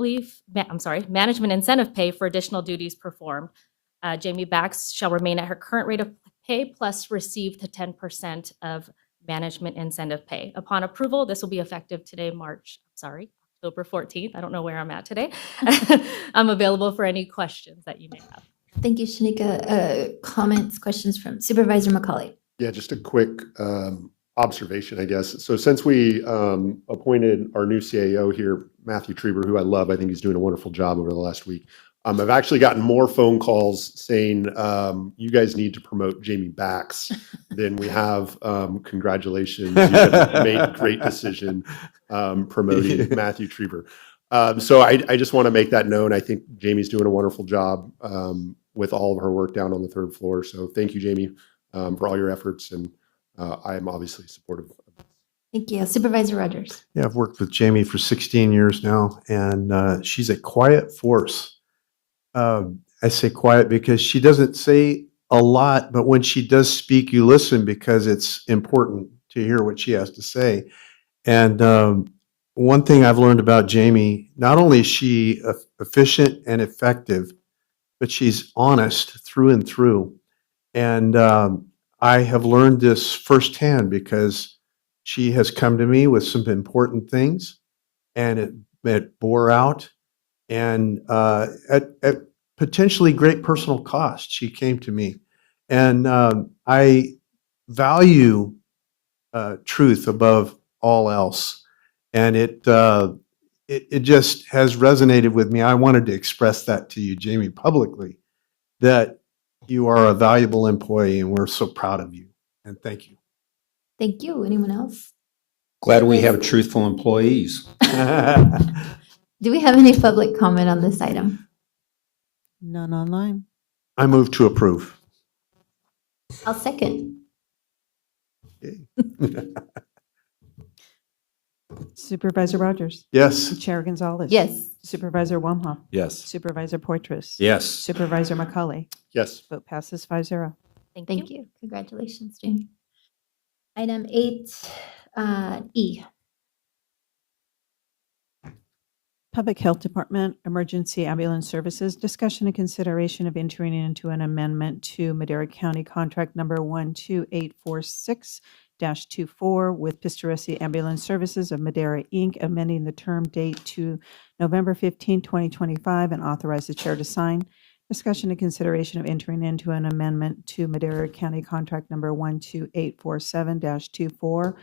incentive pay for additional duties performed. Jamie Bax shall remain at her current rate of pay plus receive the 10% of management incentive pay. Upon approval, this will be effective October 14th. I don't know where I'm at today. I'm available for any questions that you may have. Thank you, Shanika. Comments, questions from Supervisor McCauley? Yeah, just a quick observation, I guess. So since we appointed our new CAO here, Matthew Trieber, who I love, I think he's doing a wonderful job over the last week. I've actually gotten more phone calls saying you guys need to promote Jamie Bax than we have. Congratulations, you made a great decision promoting Matthew Trieber. So I just want to make that known. I think Jamie's doing a wonderful job with all of her work down on the third floor. So thank you, Jamie, for all your efforts. And I am obviously supportive. Thank you. Supervisor Rogers? Yeah, I've worked with Jamie for 16 years now, and she's a quiet force. I say quiet because she doesn't say a lot, but when she does speak, you listen because it's important to hear what she has to say. And one thing I've learned about Jamie, not only is she efficient and effective, but she's honest through and through. And I have learned this firsthand because she has come to me with some important things, and it bore out. And at potentially great personal cost, she came to me. And I value truth above all else. And it just has resonated with me. I wanted to express that to you, Jamie, publicly, that you are a valuable employee and we're so proud of you. And thank you. Thank you. Anyone else? Glad we have truthful employees. Do we have any public comment on this item? None online. I move to approve. I'll second. Supervisor Rogers? Yes. Chair Gonzalez? Yes. Supervisor Wamhaugh? Yes. Supervisor Poitras? Yes. Supervisor McCauley? Yes. Vote passes 5-0. Thank you. Congratulations, Jamie. Item 8E. Public Health Department, Emergency Ambulance Services, discussion and consideration of entering into an amendment to Madera County Contract Number 12846-24 with Pistoresi Ambulance Services of Madera, Inc., amending the term date to November 15, 2025, and authorize the chair to sign. Discussion and consideration of entering into an amendment to Madera County Contract Number 12847-24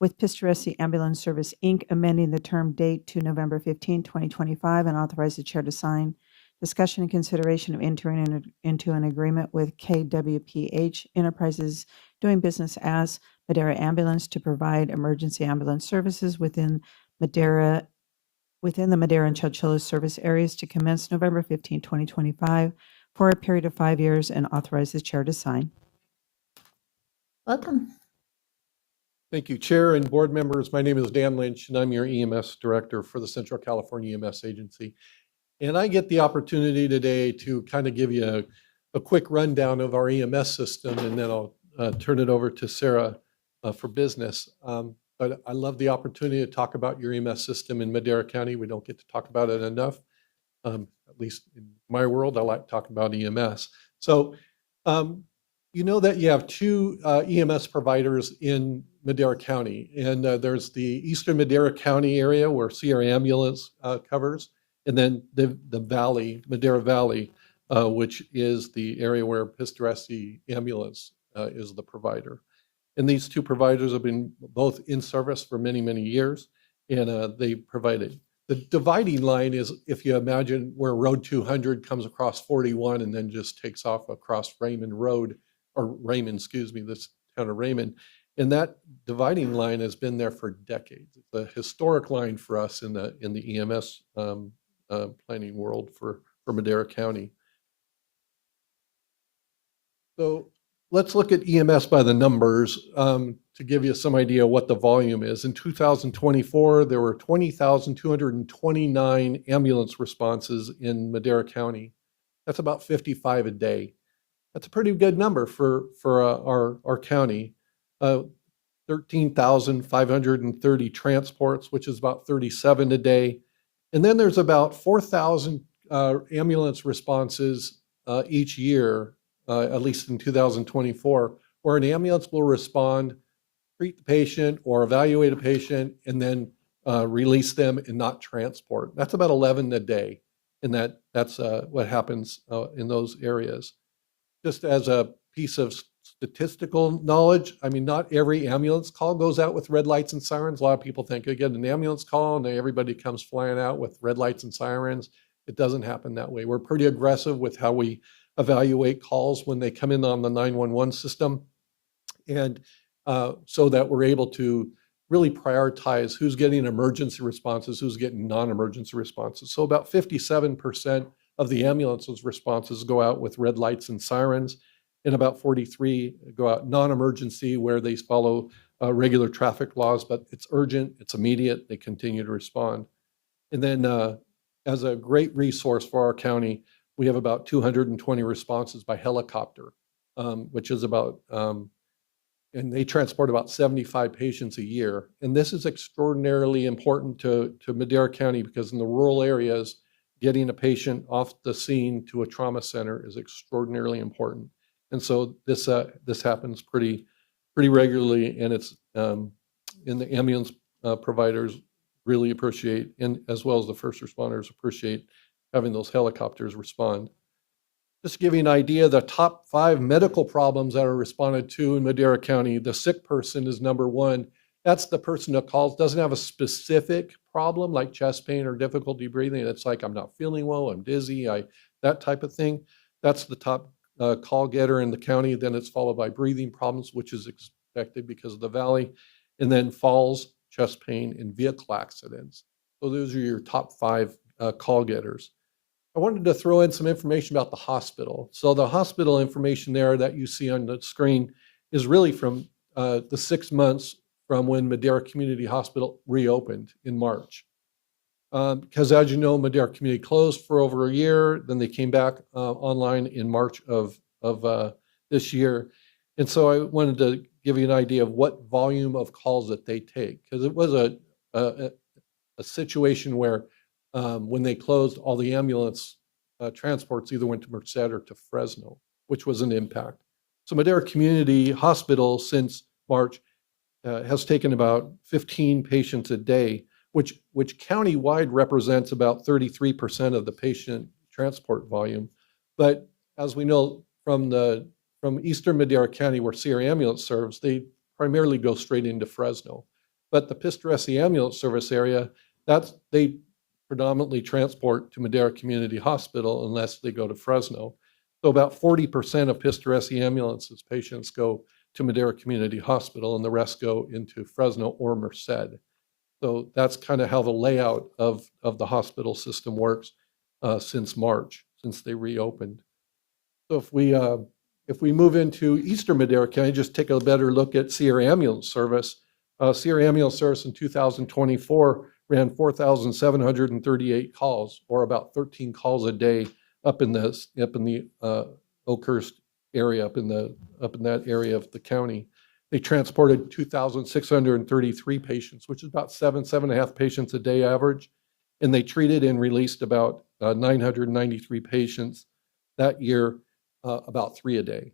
with Pistoresi Ambulance Service, Inc., amending the term date to November 15, 2025, and authorize the chair to sign. Discussion and consideration of entering into an agreement with KWPH Enterprises doing business as Madera Ambulance to provide emergency ambulance services within the Madera and Chowchilla service areas to commence November 15, 2025, for a period of 5 years, and authorize the chair to sign. Welcome. Thank you, Chair and board members. My name is Dan Lynch, and I'm your EMS Director for the Central California EMS Agency. And I get the opportunity today to kind of give you a quick rundown of our EMS system, and then I'll turn it over to Sarah for business. But I love the opportunity to talk about your EMS system in Madera County. We don't get to talk about it enough. At least in my world, I like talking about EMS. So you know that you have two EMS providers in Madera County, and there's the Eastern Madera County area where Sierra Ambulance covers, and then the Valley, Madera Valley, which is the area where Pistoresi Ambulance is the provider. And these two providers have been both in service for many, many years, and they provided. The dividing line is, if you imagine where Road 200 comes across 41 and then just takes off across Raymond Road, or Raymond, excuse me, this town of Raymond. And that dividing line has been there for decades. It's a historic line for us in the EMS planning world for Madera County. So let's look at EMS by the numbers to give you some idea what the volume is. In 2024, there were 20,229 ambulance responses in Madera County. That's about 55 a day. That's a pretty good number for our county. 13,530 transports, which is about 37 a day. And then there's about 4,000 ambulance responses each year, at least in 2024, where an ambulance will respond, treat the patient or evaluate a patient, and then release them and not transport. That's about 11 a day. And that's what happens in those areas. Just as a piece of statistical knowledge, I mean, not every ambulance call goes out with red lights and sirens. A lot of people think they get an ambulance call and everybody comes flying out with red lights and sirens. It doesn't happen that way. We're pretty aggressive with how we evaluate calls when they come in on the 911 system. And so that we're able to really prioritize who's getting emergency responses, who's getting non-emergency responses. So about 57% of the ambulances responses go out with red lights and sirens, and about 43 go out non-emergency, where they follow regular traffic laws, but it's urgent, it's immediate, they continue to respond. And then as a great resource for our county, we have about 220 responses by helicopter, which is about, and they transport about 75 patients a year. And this is extraordinarily important to Madera County, because in the rural areas, getting a patient off the scene to a trauma center is extraordinarily important. And so this happens pretty regularly, and it's in the ambulance providers really appreciate, and as well as the first responders appreciate having those helicopters respond. Just to give you an idea, the top 5 medical problems that are responded to in Madera County, the sick person is number 1. That's the person that calls, doesn't have a specific problem like chest pain or difficulty breathing. It's like, I'm not feeling well, I'm dizzy, that type of thing. That's the top call getter in the county. Then it's followed by breathing problems, which is expected because of the valley, and then falls, chest pain, and vehicle accidents. So those are your top 5 call getters. I wanted to throw in some information about the hospital. So the hospital information there that you see on the screen is really from the 6 months from when Madera Community Hospital reopened in March. Because as you know, Madera Community closed for over a year, then they came back online in March of this year. And so I wanted to give you an idea of what volume of calls that they take, because it was a situation where when they closed, all the ambulance transports either went to Merced or to Fresno, which was an impact. So Madera Community Hospital since March has taken about 15 patients a day, which countywide represents about 33% of the patient transport volume. But as we know from Eastern Madera County, where Sierra Ambulance serves, they primarily go straight into Fresno. But the Pistoresi Ambulance Service area, they predominantly transport to Madera Community Hospital unless they go to Fresno. So about 40% of Pistoresi ambulances patients go to Madera Community Hospital, and the rest go into Fresno or Merced. So that's kind of how the layout of the hospital system works since March, since they reopened. So if we move into Eastern Madera County, just take a better look at Sierra Ambulance Service. Sierra Ambulance Service in 2024 ran 4,738 calls, or about 13 calls a day up in the Oakhurst area, up in that area of the county. They transported 2,633 patients, which is about 7.5 patients a day average. And they treated and released about 993 patients that year, about 3 a day.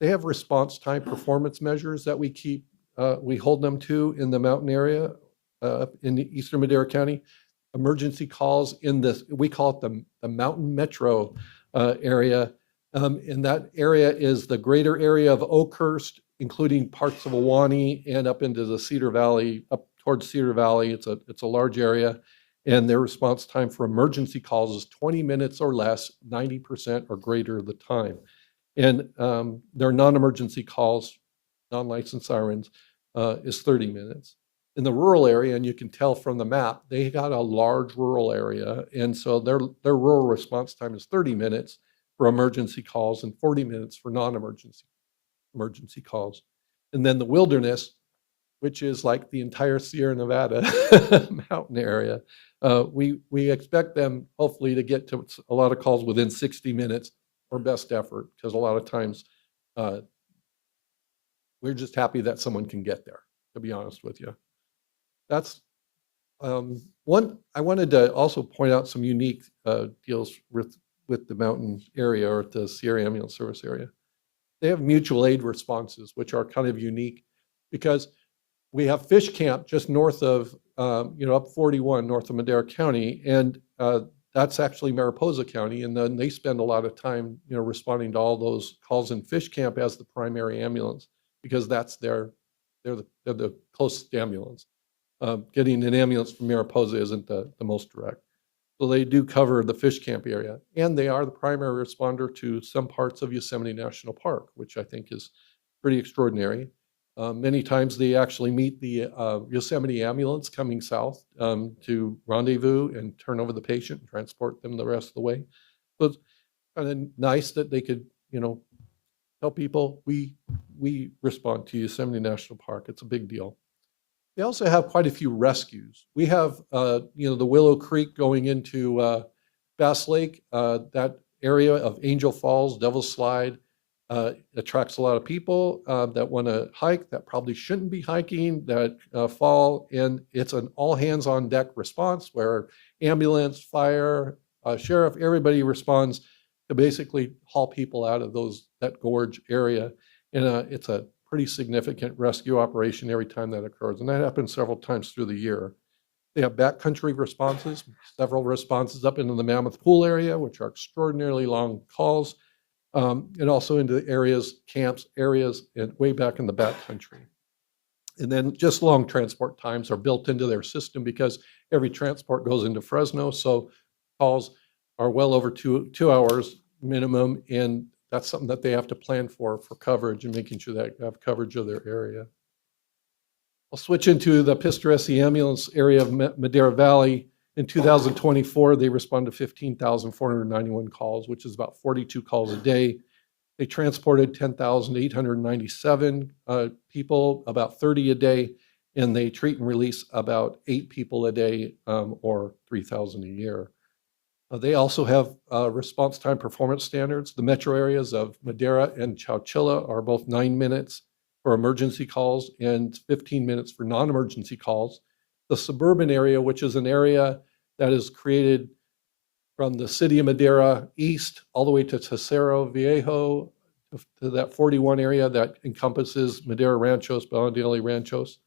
They have response time performance measures that we hold them to in the mountain area, in the Eastern Madera County. Emergency calls in this, we call it the Mountain Metro area. And that area is the greater area of Oakhurst, including parts of Ahwahnee and up into the Cedar Valley, up towards Cedar Valley. It's a large area. And their response time for emergency calls is 20 minutes or less, 90% or greater of the time. And their non-emergency calls, non-licensed sirens, is 30 minutes. In the rural area, and you can tell from the map, they got a large rural area. And so their rural response time is 30 minutes for emergency calls and 40 minutes for non-emergency calls. And then the wilderness, which is like the entire Sierra Nevada mountain area, we expect them hopefully to get to a lot of calls within 60 minutes or best effort, because a lot of times we're just happy that someone can get there, to be honest with you. That's one. I wanted to also point out some unique deals with the mountain area, or the Sierra Ambulance Service area. They have mutual aid responses, which are kind of unique, because we have Fish Camp just north of, up 41 north of Madera County, and that's actually Mariposa County, and then they spend a lot of time, responding to all those calls in Fish Camp as the primary ambulance, because that's they're the closest ambulance. Getting an ambulance from Mariposa isn't the most direct. So they do cover the Fish Camp area, and they are the primary responder to some parts of Yosemite National Park, which I think is pretty extraordinary. Many times they actually meet the Yosemite ambulance coming south to rendezvous and turn over the patient and transport them the rest of the way. So it's kind of nice that they could, tell people we respond to Yosemite National Park. It's a big deal. They also have quite a few rescues. We have, the Willow Creek going into Bass Lake. That area of Angel Falls, Devil's Slide, attracts a lot of people that want to hike, that probably shouldn't be hiking, that fall. And it's an all hands on deck response where ambulance, fire, sheriff, everybody responds to basically haul people out of that gorge area. And it's a pretty significant rescue operation every time that occurs. And that happens several times through the year. They have backcountry responses, several responses up into the Mammoth Pool area, which are extraordinarily long calls, and also into areas, camps, areas, and way back in the backcountry. And then just long transport times are built into their system because every transport goes into Fresno. So calls are well over two hours minimum, and that's something that they have to plan for coverage and making sure that they have coverage of their area. I'll switch into the Pistoresi ambulance area of Madera Valley. In 2024, they responded to 15,491 calls, which is about 42 calls a day. They transported 10,897 people, about 30 a day, and they treat and release about 8 people a day, or 3,000 a year. They also have response time performance standards. The metro areas of Madera and Chowchilla are both 9 minutes for emergency calls and 15 minutes for non-emergency calls. The suburban area, which is an area that is created from the city of Madera east all the way to Tercero Viejo, to that 41 area that encompasses Madera Ranchos, Belladillo Ranchos.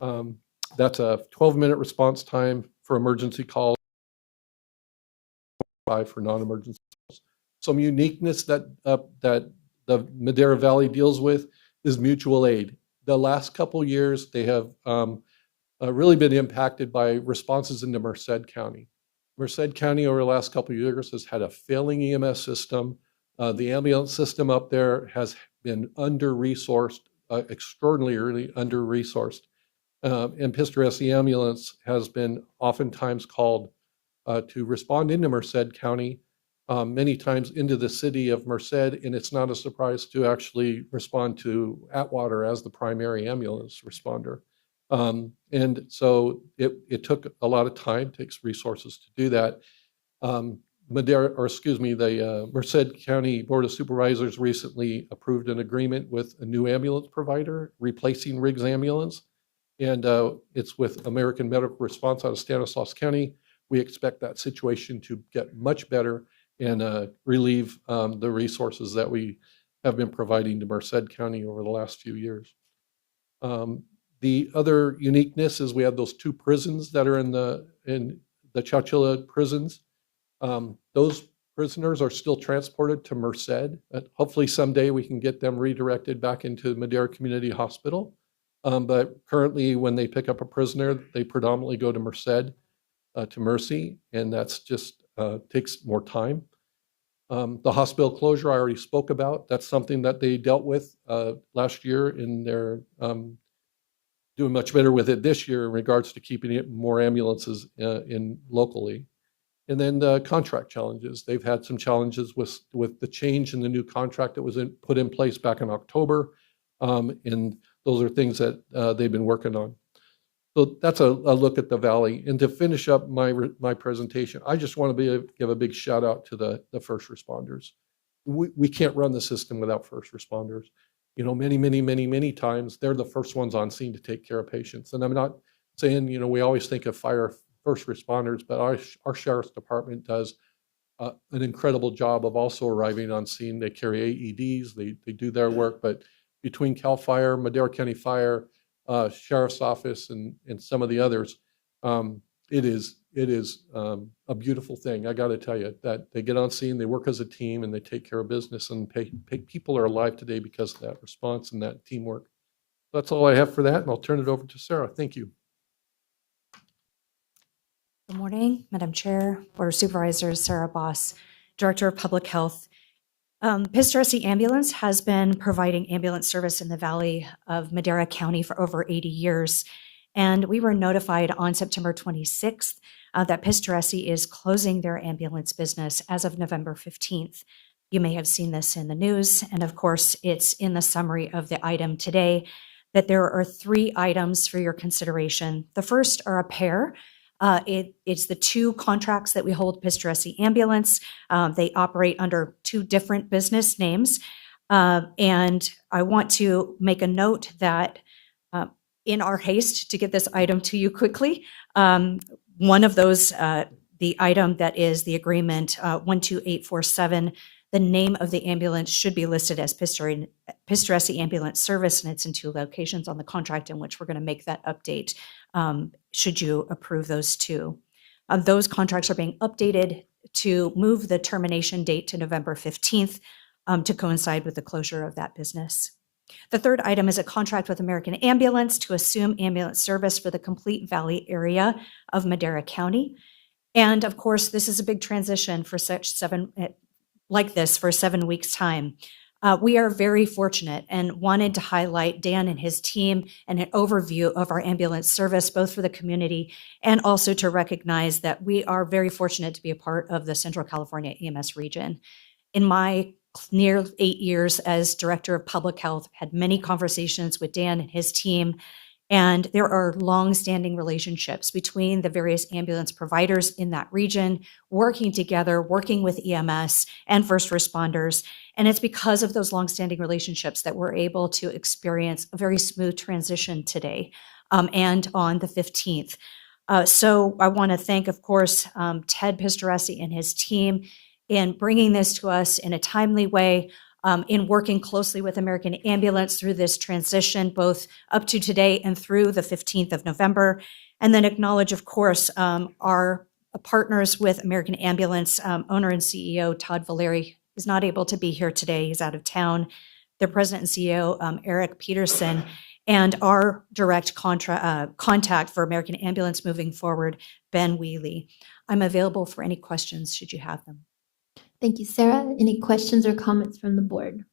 That's a 12-minute response time for emergency calls, 5 for non-emergency calls. Some uniqueness that the Madera Valley deals with is mutual aid. The last couple years, they have really been impacted by responses into Merced County. Merced County over the last couple of years has had a failing EMS system. The ambulance system up there has been under-resourced, extraordinarily under-resourced. And Pistoresi Ambulance has been oftentimes called to respond into Merced County, many times into the city of Merced, and it's not a surprise to actually respond to Atwater as the primary ambulance responder. And so it took a lot of time, takes resources to do that. The Merced County Board of Supervisors recently approved an agreement with a new ambulance provider replacing Riggs Ambulance. And it's with American Medical Response out of Stanislaus County. We expect that situation to get much better and relieve the resources that we have been providing to Merced County over the last few years. The other uniqueness is we have those 2 prisons that are in the Chowchilla prisons. Those prisoners are still transported to Merced. Hopefully someday we can get them redirected back into Madera Community Hospital. But currently when they pick up a prisoner, they predominantly go to Merced, to Mercy, and that's just takes more time. The hospital closure I already spoke about. That's something that they dealt with last year, and they're doing much better with it this year in regards to keeping it more ambulances in locally. And then the contract challenges. They've had some challenges with the change in the new contract that was put in place back in October. And those are things that they've been working on. So that's a look at the Valley. And to finish up my presentation, I just want to give a big shout out to the first responders. We can't run the system without first responders. You know, many times they're the first ones on scene to take care of patients. And I'm not saying, you know, we always think of first responders, but our sheriff's department does an incredible job of also arriving on scene. They carry AEDs, they do their work, but between CAL FIRE, Madera County Fire, Sheriff's Office, and some of the others, it is a beautiful thing. I got to tell you that they get on scene, they work as a team, and they take care of business. And people are alive today because of that response and that teamwork. That's all I have for that, and I'll turn it over to Sarah. Thank you. Good morning, Madam Chair, Board of Supervisors, Sarah Boss, Director of Public Health. Pistoresi Ambulance has been providing ambulance service in the Valley of Madera County for over 80 years. And we were notified on September 26th that Pistoresi is closing their ambulance business as of November 15th. You may have seen this in the news. And of course, it's in the summary of the item today that there are 3 items for your consideration. The first are a pair. It's the 2 contracts that we hold Pistoresi Ambulance. They operate under 2 different business names. And I want to make a note that in our haste to get this item to you quickly, one of those, the item that is the agreement 12847, the name of the ambulance should be listed as Pistoresi Ambulance Service, and it's in 2 locations on the contract in which we're going to make that update. Should you approve those 2. Those contracts are being updated to move the termination date to November 15th to coincide with the closure of that business. The third item is a contract with American Ambulance to assume ambulance service for the complete Valley area of Madera County. And of course, this is a big transition for like this for 7 weeks' time. We are very fortunate and wanted to highlight Dan and his team and an overview of our ambulance service, both for the community and also to recognize that we are very fortunate to be a part of the Central California EMS region. In my near 8 years as Director of Public Health, had many conversations with Dan and his team, and there are long-standing relationships between the various ambulance providers in that region, working together, working with EMS and first responders. And it's because of those longstanding relationships that we're able to experience a very smooth transition today and on the 15th. So I want to thank, of course, Ted Pistoresi and his team in bringing this to us in a timely way, in working closely with American Ambulance through this transition, both up to today and through the 15th of November. And then acknowledge, of course, our partners with American Ambulance, owner and CEO Todd Valeri is not able to be here today. He's out of town. The president and CEO, Eric Peterson, and our direct contact for American Ambulance moving forward, Ben Wheely. I'm available for any questions should you have them. Thank you, Sarah. Any questions or comments from the board?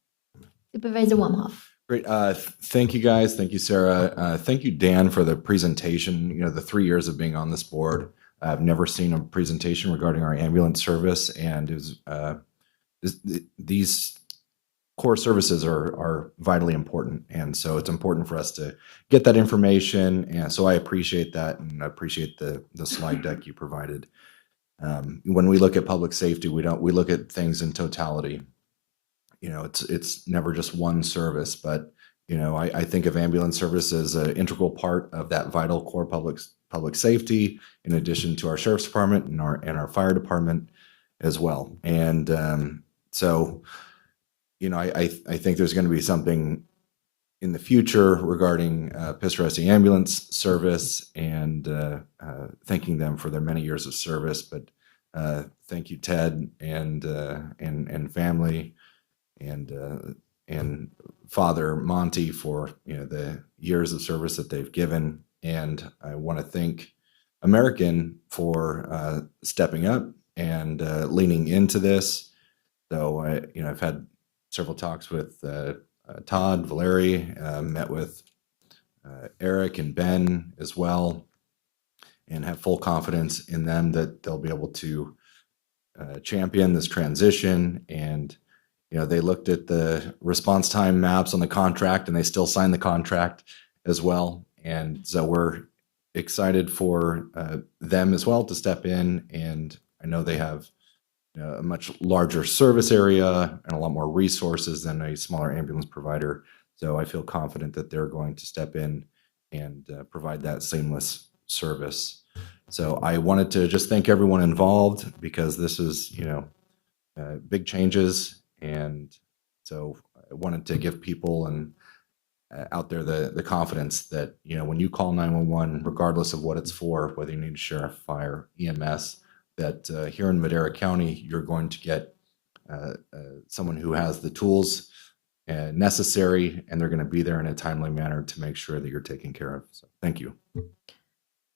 Supervisor Wamhoff. Great. Thank you, guys. Thank you, Sarah. Thank you, Dan, for the presentation. You know, the 3 years of being on this board, I've never seen a presentation regarding our ambulance service, and it was, these core services are vitally important. And so it's important for us to get that information. And so I appreciate that, and I appreciate the slide deck you provided. When we look at public safety, we look at things in totality. You know, it's never just one service, but you know, I think of ambulance service as an integral part of that vital core public safety, in addition to our sheriff's department and our fire department as well. And so, you know, I think there's going to be something in the future regarding Pistoresi ambulance service, and thanking them for their many years of service. But thank you, Ted, and family, and Father Monty, for the years of service that they've given. And I want to thank American for stepping up and leaning into this. So I've had several talks with Todd, Valeri, met with Eric and Ben as well, and have full confidence in them that they'll be able to champion this transition. And they looked at the response time maps on the contract, and they still signed the contract as well. And so we're excited for them as well to step in. And I know they have a much larger service area and a lot more resources than a smaller ambulance provider. So I feel confident that they're going to step in and provide that seamless service. So I wanted to just thank everyone involved, because this is, big changes. And so I wanted to give people and out there the confidence that, when you call 911, regardless of what it's for, whether you need sheriff, fire, EMS, that here in Madera County, you're going to get someone who has the tools necessary, and they're going to be there in a timely manner to make sure that you're taken care of. So thank you.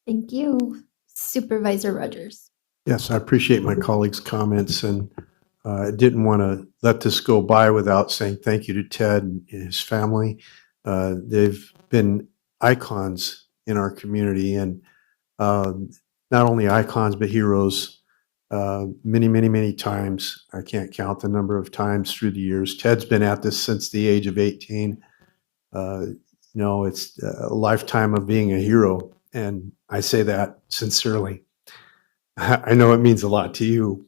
Thank you. Supervisor Rogers. Yes, I appreciate my colleagues' comments, and I didn't want to let this go by without saying thank you to Ted and his family. They've been icons in our community, and not only icons, but heroes many, many, many times. I can't count the number of times through the years. Ted's been at this since the age of 18. It's a lifetime of being a hero, and I say that sincerely. I know it means a lot to you,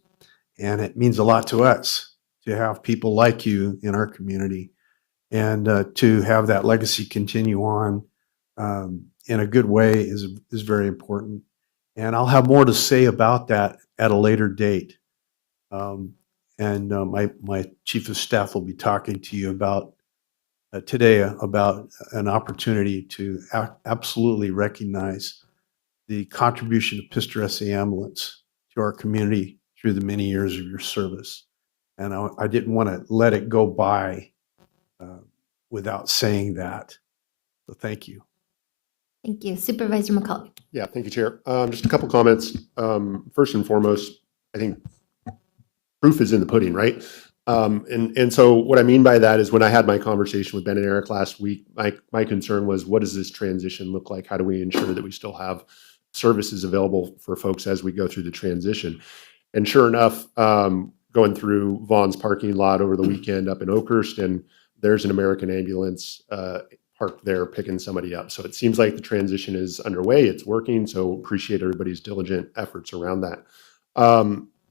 and it means a lot to us to have people like you in our community, and to have that legacy continue on in a good way is very important. And I'll have more to say about that at a later date. My chief of staff will be talking to you about today about an opportunity to absolutely recognize the contribution of Pistoresi Ambulance to our community through the many years of your service. And I didn't want to let it go by without saying that. So thank you. Thank you. Supervisor McCauley. Yeah, thank you, Chair. Just a couple comments. First and foremost, I think proof is in the pudding, right? And so what I mean by that is, when I had my conversation with Ben and Eric last week, my concern was, what does this transition look like? How do we ensure that we still have services available for folks as we go through the transition? And sure enough, going through Vaughn's parking lot over the weekend up in Oakhurst, and there's an American ambulance parked there picking somebody up. So it seems like the transition is underway. It's working. So appreciate everybody's diligent efforts around that.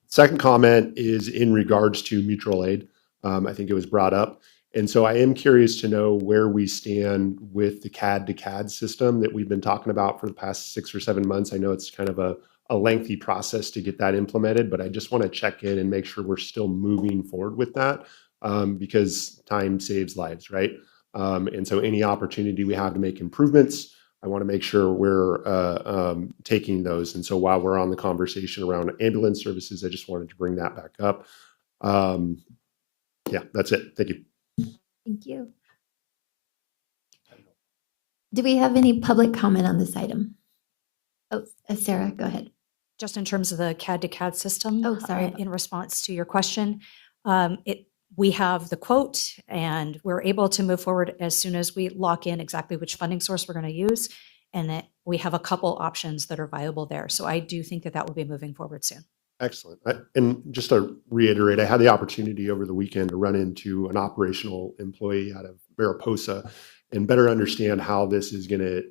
Second comment is in regards to mutual aid. I think it was brought up. And so I am curious to know where we stand with the CAD to CAD system that we've been talking about for the past 6 or 7 months. I know it's kind of a lengthy process to get that implemented, but I just want to check in and make sure we're still moving forward with that, because time saves lives, right? And so any opportunity we have to make improvements, I want to make sure we're taking those. And so while we're on the conversation around ambulance services, I just wanted to bring that back up. Yeah, that's it. Thank you. Thank you. Do we have any public comment on this item? Oh, Sarah, go ahead. Just in terms of the CAD to CAD system. Oh, sorry. In response to your question, we have the quote, and we're able to move forward as soon as we lock in exactly which funding source we're going to use, and that we have a couple options that are viable there. So I do think that will be moving forward soon. Excellent. And just to reiterate, I had the opportunity over the weekend to run into an operational employee out of Mariposa and better understand how this is going to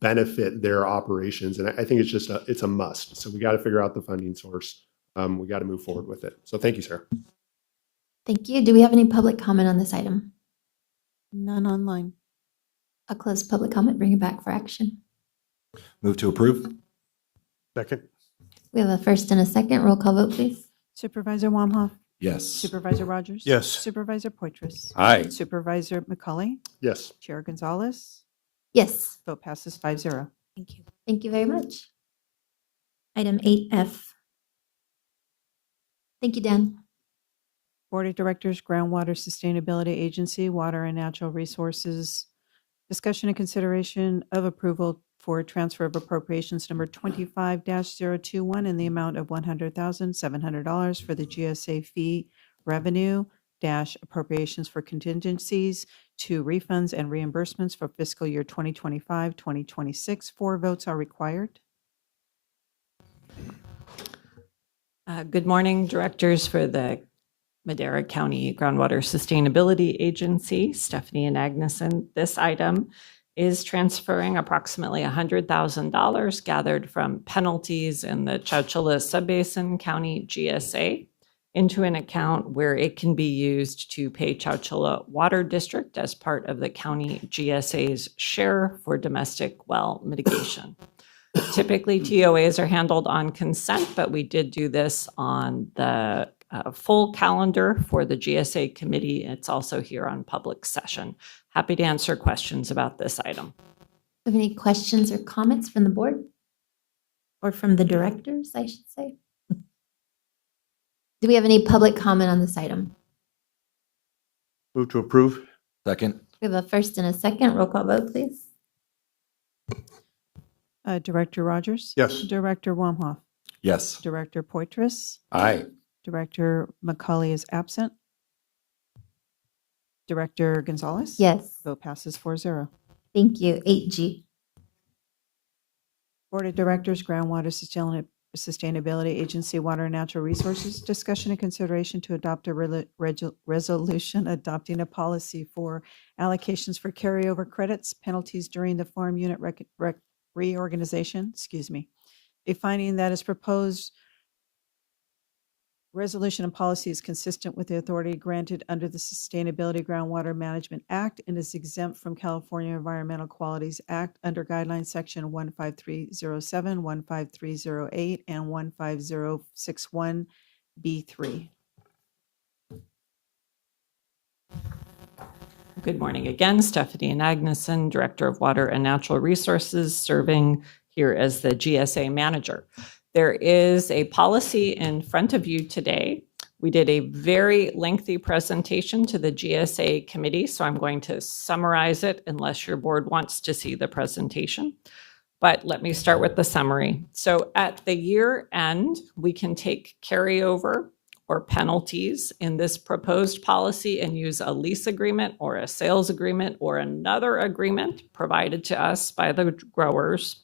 benefit their operations. And I think it's just it's a must. So we got to figure out the funding source. We got to move forward with it. So thank you, Sarah. Thank you. Do we have any public comment on this item? None online. I'll close public comment, bring it back for action. Move to approve. Second. We have a first and a second. Roll call vote, please. Supervisor Wamhoff. Yes. Supervisor Rogers. Yes. Supervisor Poitras. Aye. Supervisor McCauley. Yes. Chair Gonzalez. Yes. Vote passes 5-0. Thank you. Thank you very much. Item 8F. Thank you, Dan. Board of Directors, Groundwater Sustainability Agency, Water and Natural Resources. Discussion and consideration of approval for transfer of appropriations number 25-021 in the amount of $100,700 for the GSA fee revenue dash appropriations for contingencies to refunds and reimbursements for fiscal year 2025-2026. 4 votes are required. Good morning, directors for the Madera County Groundwater Sustainability Agency, Stephanie and Agneson. This item is transferring approximately $100,000 gathered from penalties in the Chowchilla Subbasin County GSA into an account where it can be used to pay Chowchilla Water District as part of the county GSA's share for domestic well mitigation. Typically, TOAs are handled on consent, but we did do this on the full calendar for the GSA committee. It's also here on public session. Happy to answer questions about this item. Do you have any questions or comments from the board? Or from the directors, I should say? Do we have any public comment on this item? Move to approve. Second. We have a first and a second. Roll call vote, please. Director Rogers. Yes. Director Wamhoff. Yes. Director Poitras. Aye. Director McCauley is absent. Director Gonzalez. Yes. Vote passes 4-0. Thank you. 8G. Board of Directors, Groundwater Sustainability Agency, Water and Natural Resources. Discussion and consideration to adopt a resolution adopting a policy for allocations for carryover credits, penalties during the farm unit reorganization, a finding that is proposed resolution and policy is consistent with the authority granted under the Sustainability Groundwater Management Act and is exempt from California Environmental Qualities Act under guidelines section 15307, 15308, and 15061B3. Good morning again, Stephanie and Agneson, Director of Water and Natural Resources, serving here as the GSA manager. There is a policy in front of you today. We did a very lengthy presentation to the GSA committee, so I'm going to summarize it unless your board wants to see the presentation. But let me start with the summary. So at the year end, we can take carryover or penalties in this proposed policy and use a lease agreement or a sales agreement or another agreement provided to us by the growers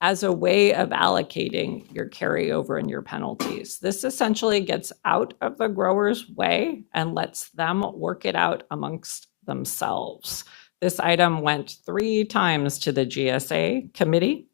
as a way of allocating your carryover and your penalties. This essentially gets out of the grower's way and lets them work it out amongst themselves. This item went 3 times to the GSA committee,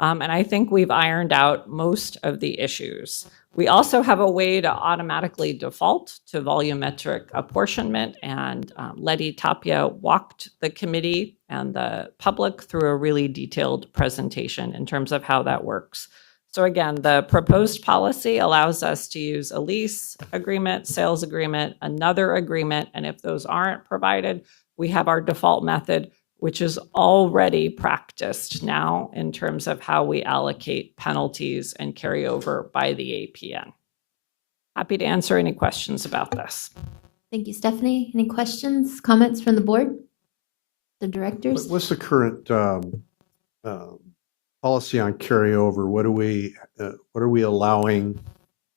and I think we've ironed out most of the issues. We also have a way to automatically default to volumetric apportionment, and Letty Tapia walked the committee and the public through a really detailed presentation in terms of how that works. So again, the proposed policy allows us to use a lease agreement, sales agreement, another agreement, and if those aren't provided, we have our default method, which is already practiced now in terms of how we allocate penalties and carryover by the APN. Happy to answer any questions about this. Thank you, Stephanie. Any questions, comments from the board? The directors? What's the current policy on carryover? What are we allowing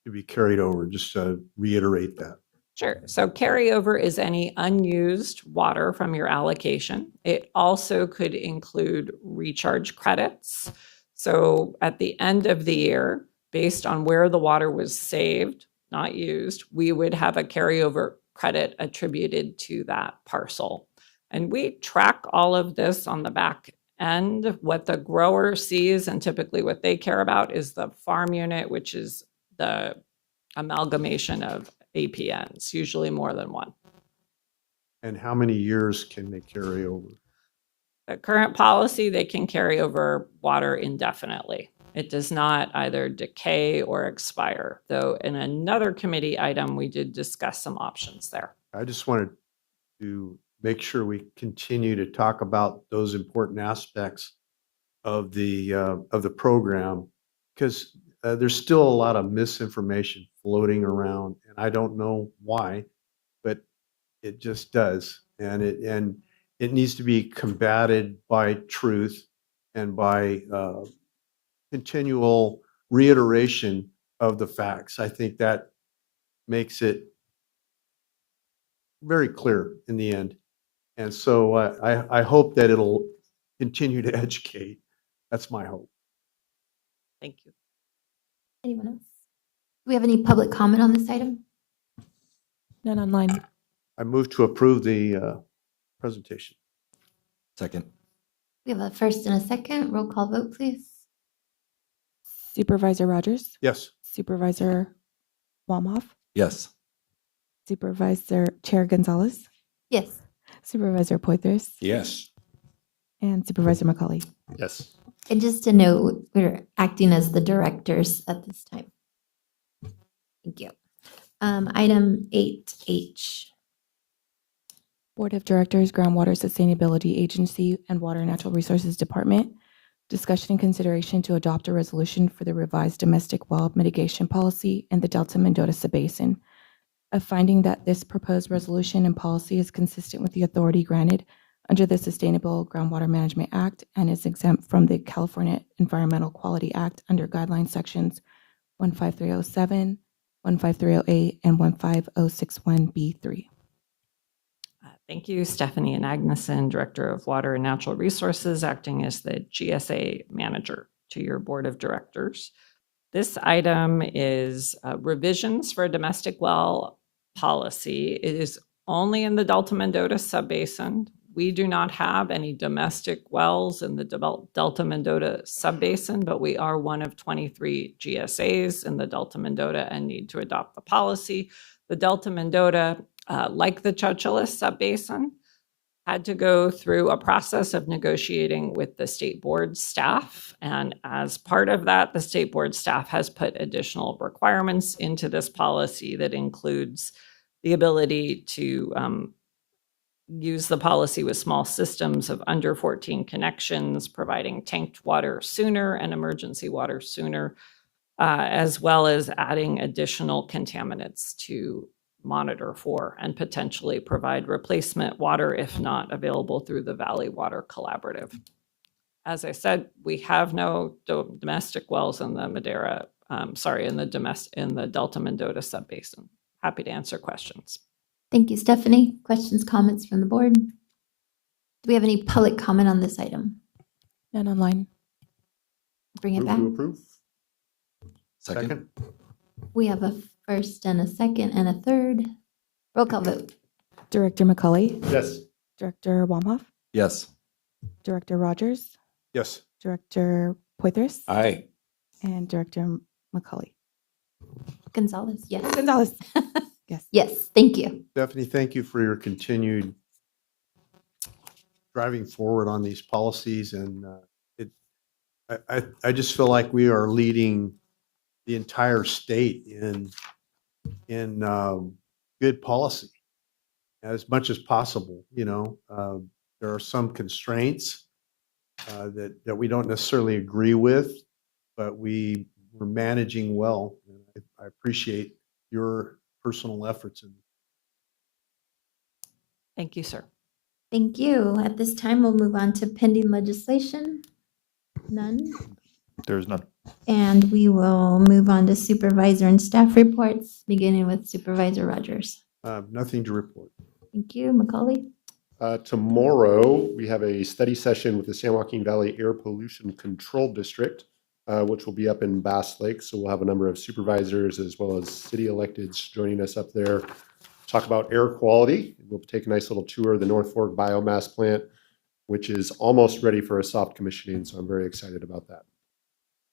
to be carried over? Just to reiterate that. Sure. So carryover is any unused water from your allocation. It also could include recharge credits. So at the end of the year, based on where the water was saved, not used, we would have a carryover credit attributed to that parcel. And we track all of this on the back end. What the grower sees and typically what they care about is the farm unit, which is the amalgamation of APNs, usually more than one. And how many years can they carry over? The current policy, they can carry over water indefinitely. It does not either decay or expire, though in another committee item, we did discuss some options there. I just wanted to make sure we continue to talk about those important aspects of the program, because there's still a lot of misinformation floating around, and I don't know why, but it just does, and it needs to be combated by truth and by continual reiteration of the facts. I think that makes it very clear in the end. And so I hope that it'll continue to educate. That's my hope. Thank you. Anyone else? Do we have any public comment on this item? None online. I move to approve the presentation. Second. We have a first and a second. Roll call vote, please. Supervisor Rogers? Yes. Supervisor Wamhoff? Yes. Supervisor Chair Gonzalez? Yes. Supervisor Poithers? Yes. And Supervisor McCauley? Yes. And just to note, we're acting as the directors at this time. Thank you. Item 8H. Board of Directors, Groundwater Sustainability Agency, and Water and Natural Resources Department. Discussion and consideration to adopt a resolution for the revised domestic well mitigation policy in the Delta Mendota Subbasin. A finding that this proposed resolution and policy is consistent with the authority granted under the Sustainable Groundwater Management Act and is exempt from the California Environmental Quality Act under guideline sections 15307, 15308, and 15061B3. Thank you, Stephanie Agneson, Director of Water and Natural Resources, acting as the GSA Manager to your Board of Directors. This item is revisions for a domestic well policy. It is only in the Delta Mendota Subbasin. We do not have any domestic wells in the Delta Mendota Subbasin, but we are one of 23 GSAs in the Delta Mendota and need to adopt the policy. The Delta Mendota, like the Chowchilla Subbasin, had to go through a process of negotiating with the state board staff. And as part of that, the state board staff has put additional requirements into this policy that includes the ability to use the policy with small systems of under 14 connections, providing tanked water sooner and emergency water sooner, as well as adding additional contaminants to monitor for and potentially provide replacement water if not available through the Valley Water Collaborative. As I said, we have no domestic wells in the in the Delta Mendota Subbasin. Happy to answer questions. Thank you, Stephanie. Questions, comments from the board? Do we have any public comment on this item? None online. Bring it Move back. to approve. Second. We have a first and a second and a third. Roll call vote. Director McCauley? Yes. Director Wamhoff? Yes. Director Rogers? Yes. Director Poithers? Aye. And Director McCauley? Gonzalez, yes. Gonzalez. Yes. Yes, thank you. Stephanie, thank you for your continued driving forward on these policies. And I just feel like we are leading the entire state in good policy as much as possible. You know, there are some constraints that we don't necessarily agree with, but we're managing well. I appreciate your personal efforts. Thank you, sir. Thank you. At this time, we'll move on to pending legislation. None. There's none. And we will move on to supervisor and staff reports, beginning with Supervisor Rogers. Nothing to report. Thank you. Macaulay? Tomorrow, we have a study session with the San Joaquin Valley Air Pollution Control District which will be up in Bass Lake. So we'll have a number of supervisors as well as city electeds joining us up there. Talk about air quality. We'll take a nice little tour of the North Fork biomass plant, which is almost ready for a soft commissioning. So I'm very excited about that.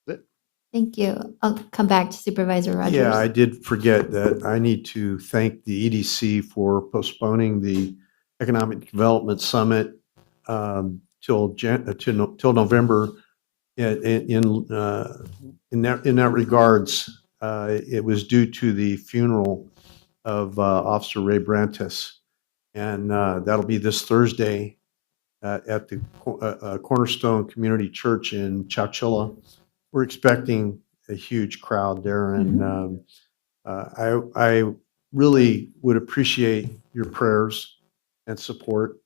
That's it. Thank you. I'll come back to Supervisor Rogers. Yeah, I did forget that I need to thank the EDC for postponing the Economic Development Summit till November. In that regards, it was due to the funeral of Officer Ray Brantis, and that'll be this Thursday at the Cornerstone Community Church in Chowchilla. We're expecting a huge crowd there, and I really would appreciate your prayers and support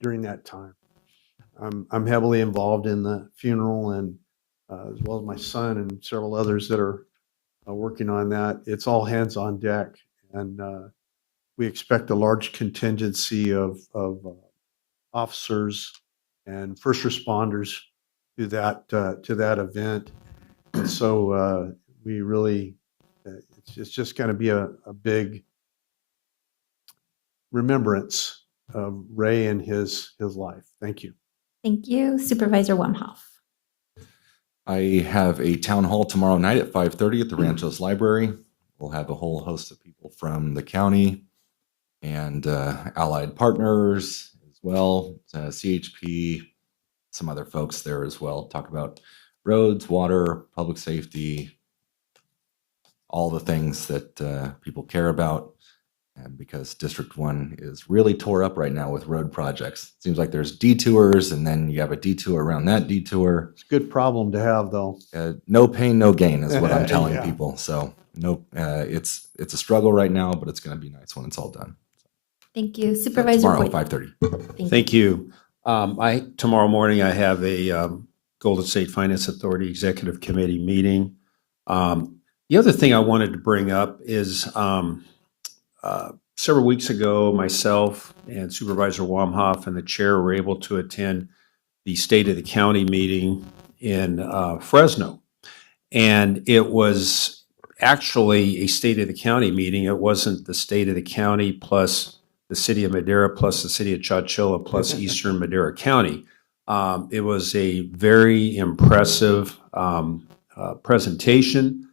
during that time. I'm heavily involved in the funeral, and as well as my son and several others that are working on that. It's all hands on deck, and we expect a large contingency of officers and first responders to that event. And so we really, it's just going to be a big remembrance of Ray and his life. Thank you. Thank you. Supervisor Wamhoff. I have a town hall tomorrow night at 5:30 at the Ranchos Library. We'll have a whole host of people from the county and allied partners as well, CHP, some other folks there as well. Talk about roads, water, public safety, all the things that people care about. And because District 1 is really tore up right now with road projects. It seems like there's detours, and then you have a detour around that detour. It's a good problem to have, though. No pain, no gain is what I'm telling Yeah. people. So no, it's a struggle right now, but it's going to be nice when it's all done. Thank you. Supervisor Tomorrow, Boyd. 5:30. Thank you. Tomorrow morning, I have a Golden State Finance Authority Executive Committee meeting. The other thing I wanted to bring up is several weeks ago, myself and Supervisor Wamhoff and the chair were able to attend the State of the County meeting in Fresno. And it was actually a State of the County meeting. It wasn't the State of the County plus the City of Madera plus the City of Chowchilla plus Eastern Madera County. It was a very impressive presentation.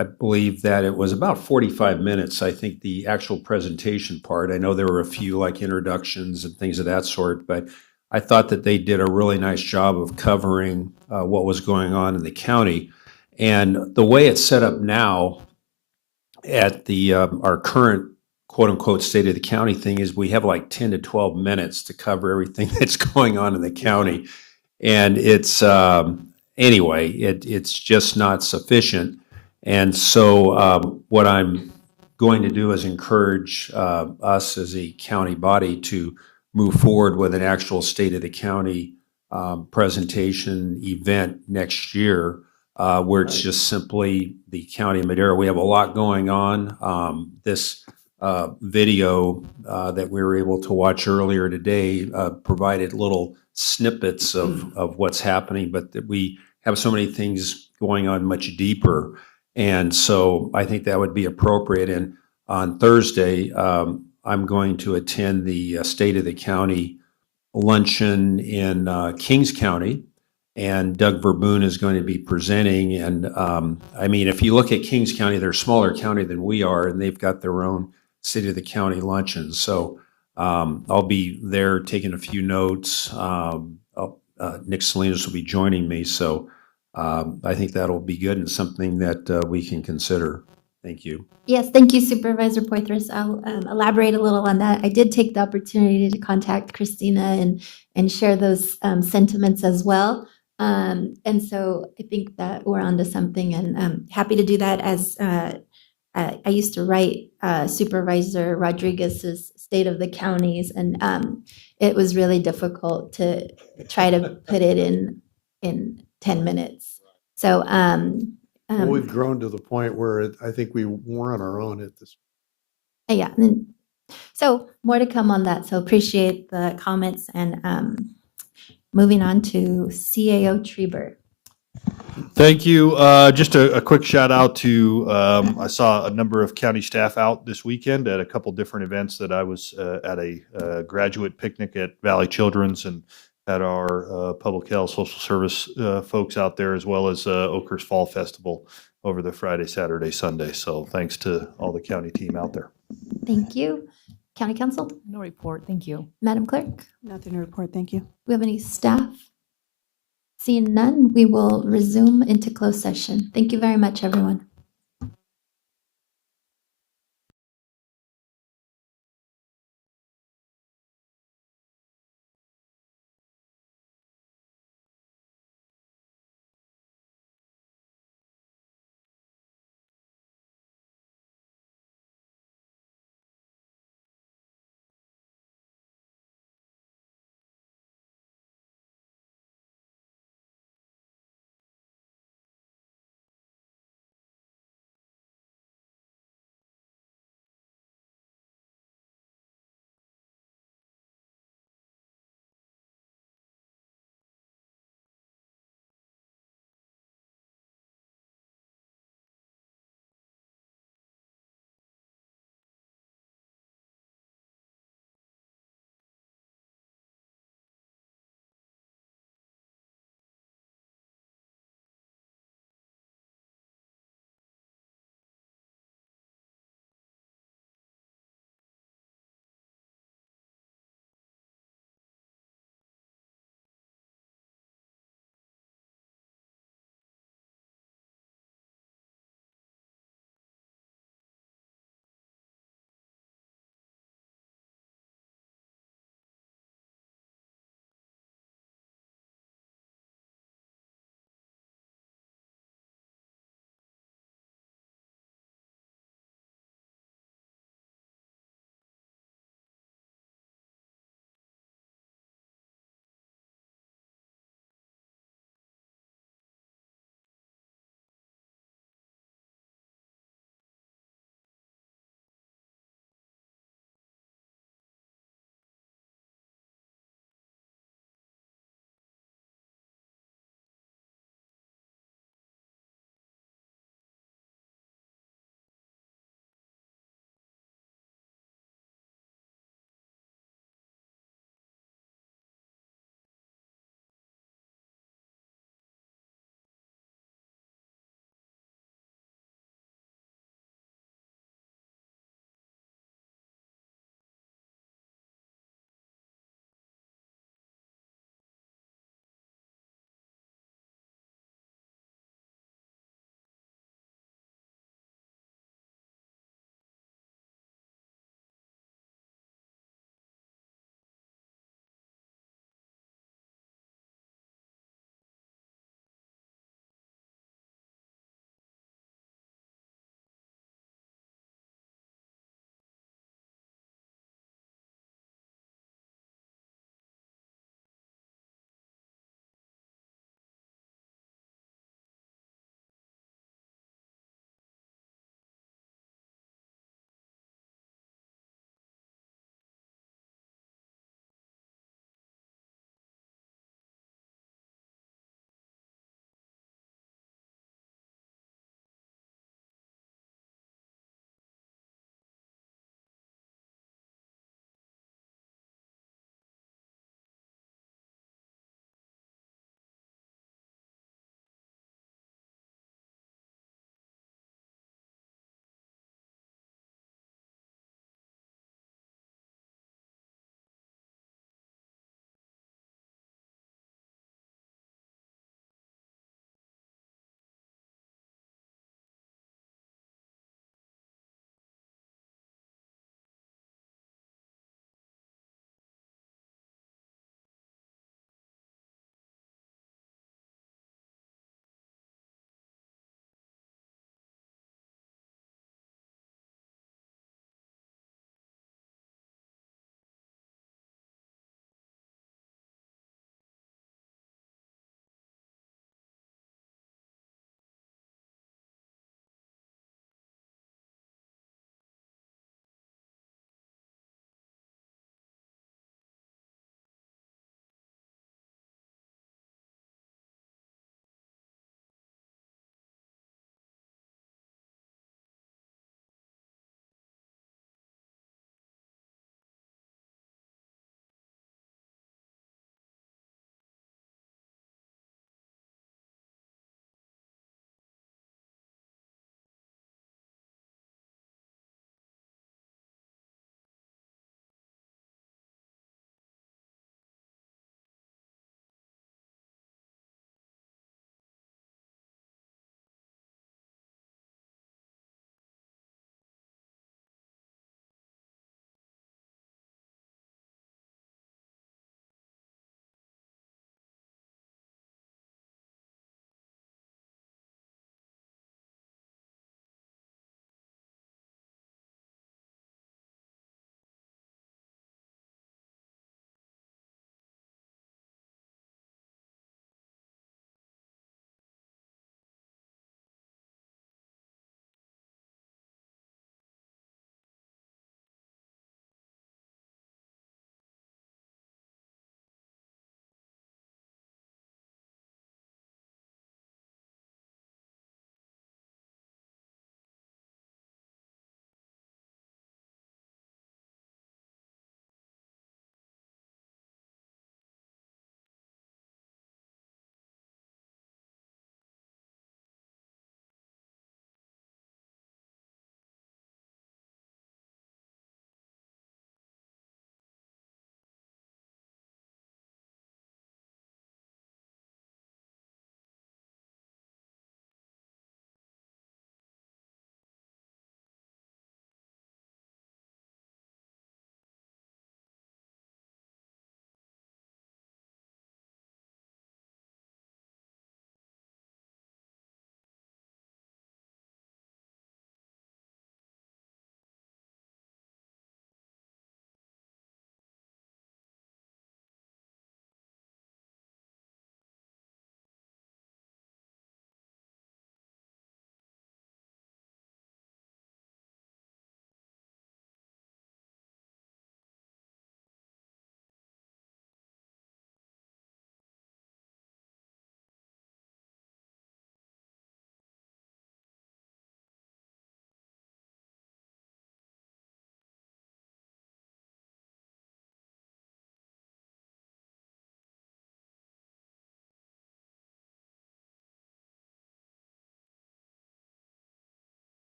I believe that it was about 45 minutes, I think, the actual presentation part. I know there were a few like introductions and things of that sort, but I thought that they did a really nice job of covering what was going on in the county. And the way it's set up now at the our current quote unquote State of the County thing is we have like 10 to 12 minutes to cover everything that's going on in the county. And it's, anyway, it's just not sufficient. And so what I'm going to do is encourage us as a county body to move forward with an actual State of the County presentation event next year, where it's just simply the County of Madera. We have a lot going on. This video that we were able to watch earlier today provided little snippets of what's happening, but that we have so many things going on much deeper. And so I think that would be appropriate. And on Thursday, I'm going to attend the State of the County luncheon in Kings County, and Doug Verboon is going to be presenting. And I mean, if you look at Kings County, they're a smaller county than we are, and they've got their own State of the County luncheon. So I'll be there taking a few notes. Nick Salinas will be joining me. So I think that'll be good and something that we can consider. Thank you. Yes, thank you, Supervisor Poitras. I'll elaborate a little on that. I did take the opportunity to contact Christina and share those sentiments as well. And so I think that we're onto something, and I'm happy to do that. As I used to write Supervisor Rodriguez's State of the Counties, and it was really difficult to try to put it in 10 minutes. So Well, we've grown to the point where I think we're on our own at this. yeah, so more to come on that. So appreciate the comments, and moving on to CAO Treber. Thank you. Just a quick shout out to, I saw a number of county staff out this weekend at a couple different events that I was at a graduate picnic at Valley Children's and had our public health, social service folks out there, as well as Oakhurst Fall Festival over the Friday, Saturday, Sunday. So thanks to all the county team out there. Thank you. County Council? No report, thank you. Madam Clerk? Nothing to report, thank you. Do we have any staff? Seeing none, we will resume into closed session. Thank you very much, everyone.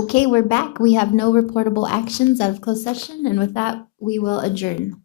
Okay, we're back. We have no reportable actions out of closed session, and with that, we will adjourn.